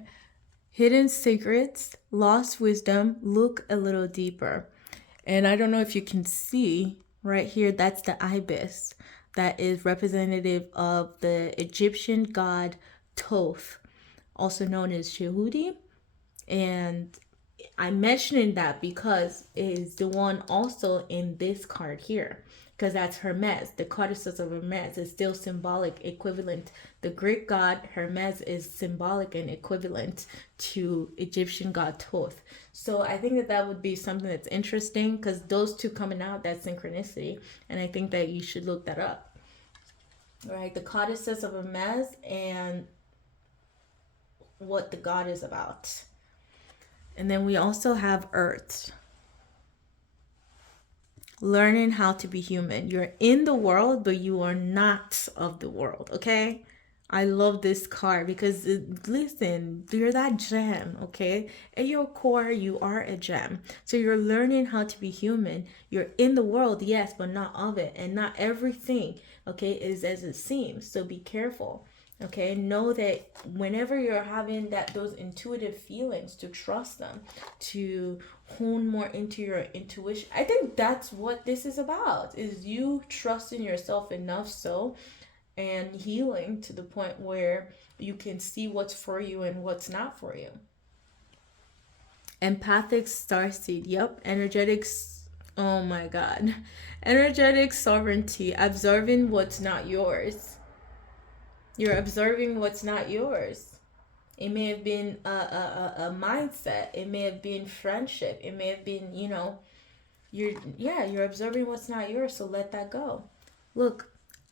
Hidden Secrets, Lost Wisdom, Look a Little Deeper. And I don't know if you can see right here, that's the ibis. That is representative of the Egyptian god Thoth, also known as Shehudi. And I'm mentioning that because it is the one also in this card here, because that's Hermes. The codices of Hermes is still symbolic, equivalent. The Greek god Hermes is symbolic and equivalent to Egyptian god Thoth. So I think that that would be something that's interesting, because those two coming out, that's synchronicity. And I think that you should look that up. All right, the codices of Hermes and what the god is about. And then we also have Earth. Learning how to be human. You're in the world, but you are not of the world, okay? I love this card because, listen, you're that gem, okay? At your core, you are a gem. So you're learning how to be human. You're in the world, yes, but not of it. And not everything, okay, is as it seems. So be careful. Okay, know that whenever you're having those intuitive feelings, to trust them, to hone more into your intuition. I think that's what this is about, is you trusting yourself enough so, and healing to the point where you can see what's for you and what's not for you. Empathic starseed. Yep. Energetics. Oh my God. Energetic sovereignty. Observing what's not yours. You're observing what's not yours. It may have been a mindset. It may have been friendship. It may have been, you're observing what's not yours. So let that go. Look,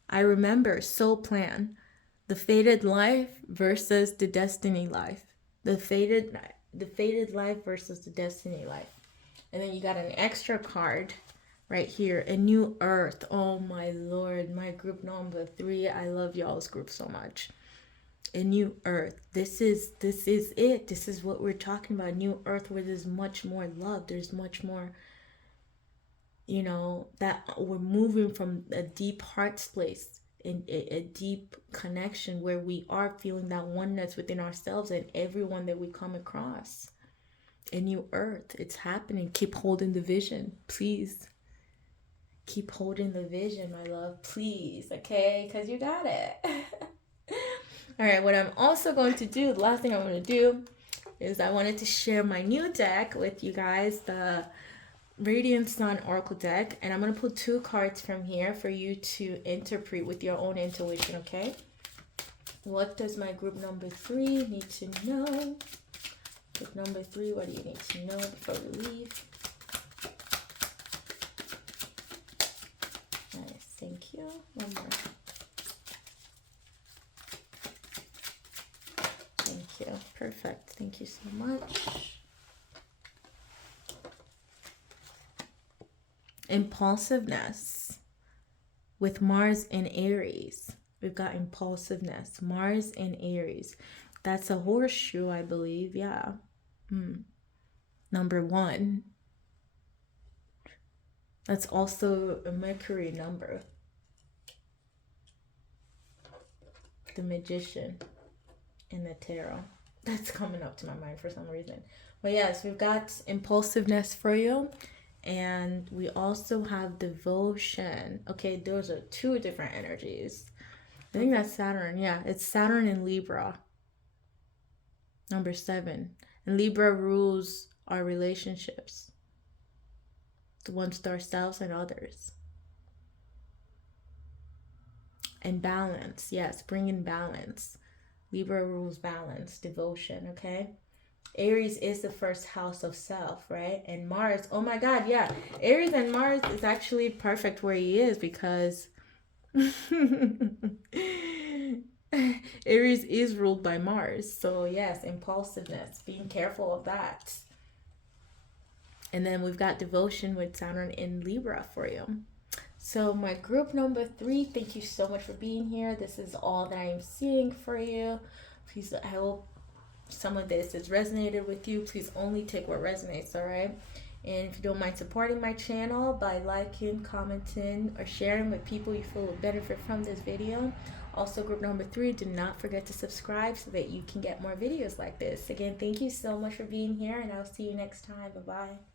I remember soul plan, the fated life versus the destiny life. The fated life versus the destiny life. And then you got an extra card right here, a new earth. Oh my Lord, my group number 3. I love y'all's group so much. A new earth. This is it. This is what we're talking about. New earth, where there's much more love. There's much more, that we're moving from a deep heart place, in a deep connection where we are feeling that oneness within ourselves and everyone that we come across. A new earth. It's happening. Keep holding the vision, please. Keep holding the vision, my love, please. Okay, because you got it. All right, what I'm also going to do, the last thing I'm going to do is I wanted to share my new deck with you guys, the Radiant Sun Oracle deck, and I'm going to pull 2 cards from here for you to interpret with your own intuition, okay? What does my group number 3 need to know? Group number 3, what do you need to know before we leave? Nice, thank you. One more. Thank you. Perfect. Thank you so much. Impulsiveness with Mars in Aries. We've got impulsiveness, Mars in Aries. That's a horseshoe, I believe. Yeah. Number 1. That's also a Mercury number. The Magician in the tarot. That's coming up to my mind for some reason. But yes, we've got impulsiveness for you. And we also have devotion. Okay, those are 2 different energies. I think that's Saturn. Yeah, it's Saturn in Libra. Number 7. And Libra rules our relationships. The ones to ourselves and others. And balance. Yes, bring in balance. Libra rules balance, devotion, okay? Aries is the first house of self, right? And Mars, oh my God, yeah. Aries and Mars is actually perfect where he is, because Aries is ruled by Mars. So yes, impulsiveness, being careful of that. And then we've got devotion with Saturn in Libra for you. So my group number 3, thank you so much for being here. This is all that I am seeing for you. Please, I hope some of this has resonated with you. Please only take what resonates, all right? And if you don't mind supporting my channel by liking, commenting, or sharing with people you feel will benefit from this video. Also, group number 3, do not forget to subscribe so that you can get more videos like this. Again, thank you so much for being here, and I'll see you next time. Bye-bye.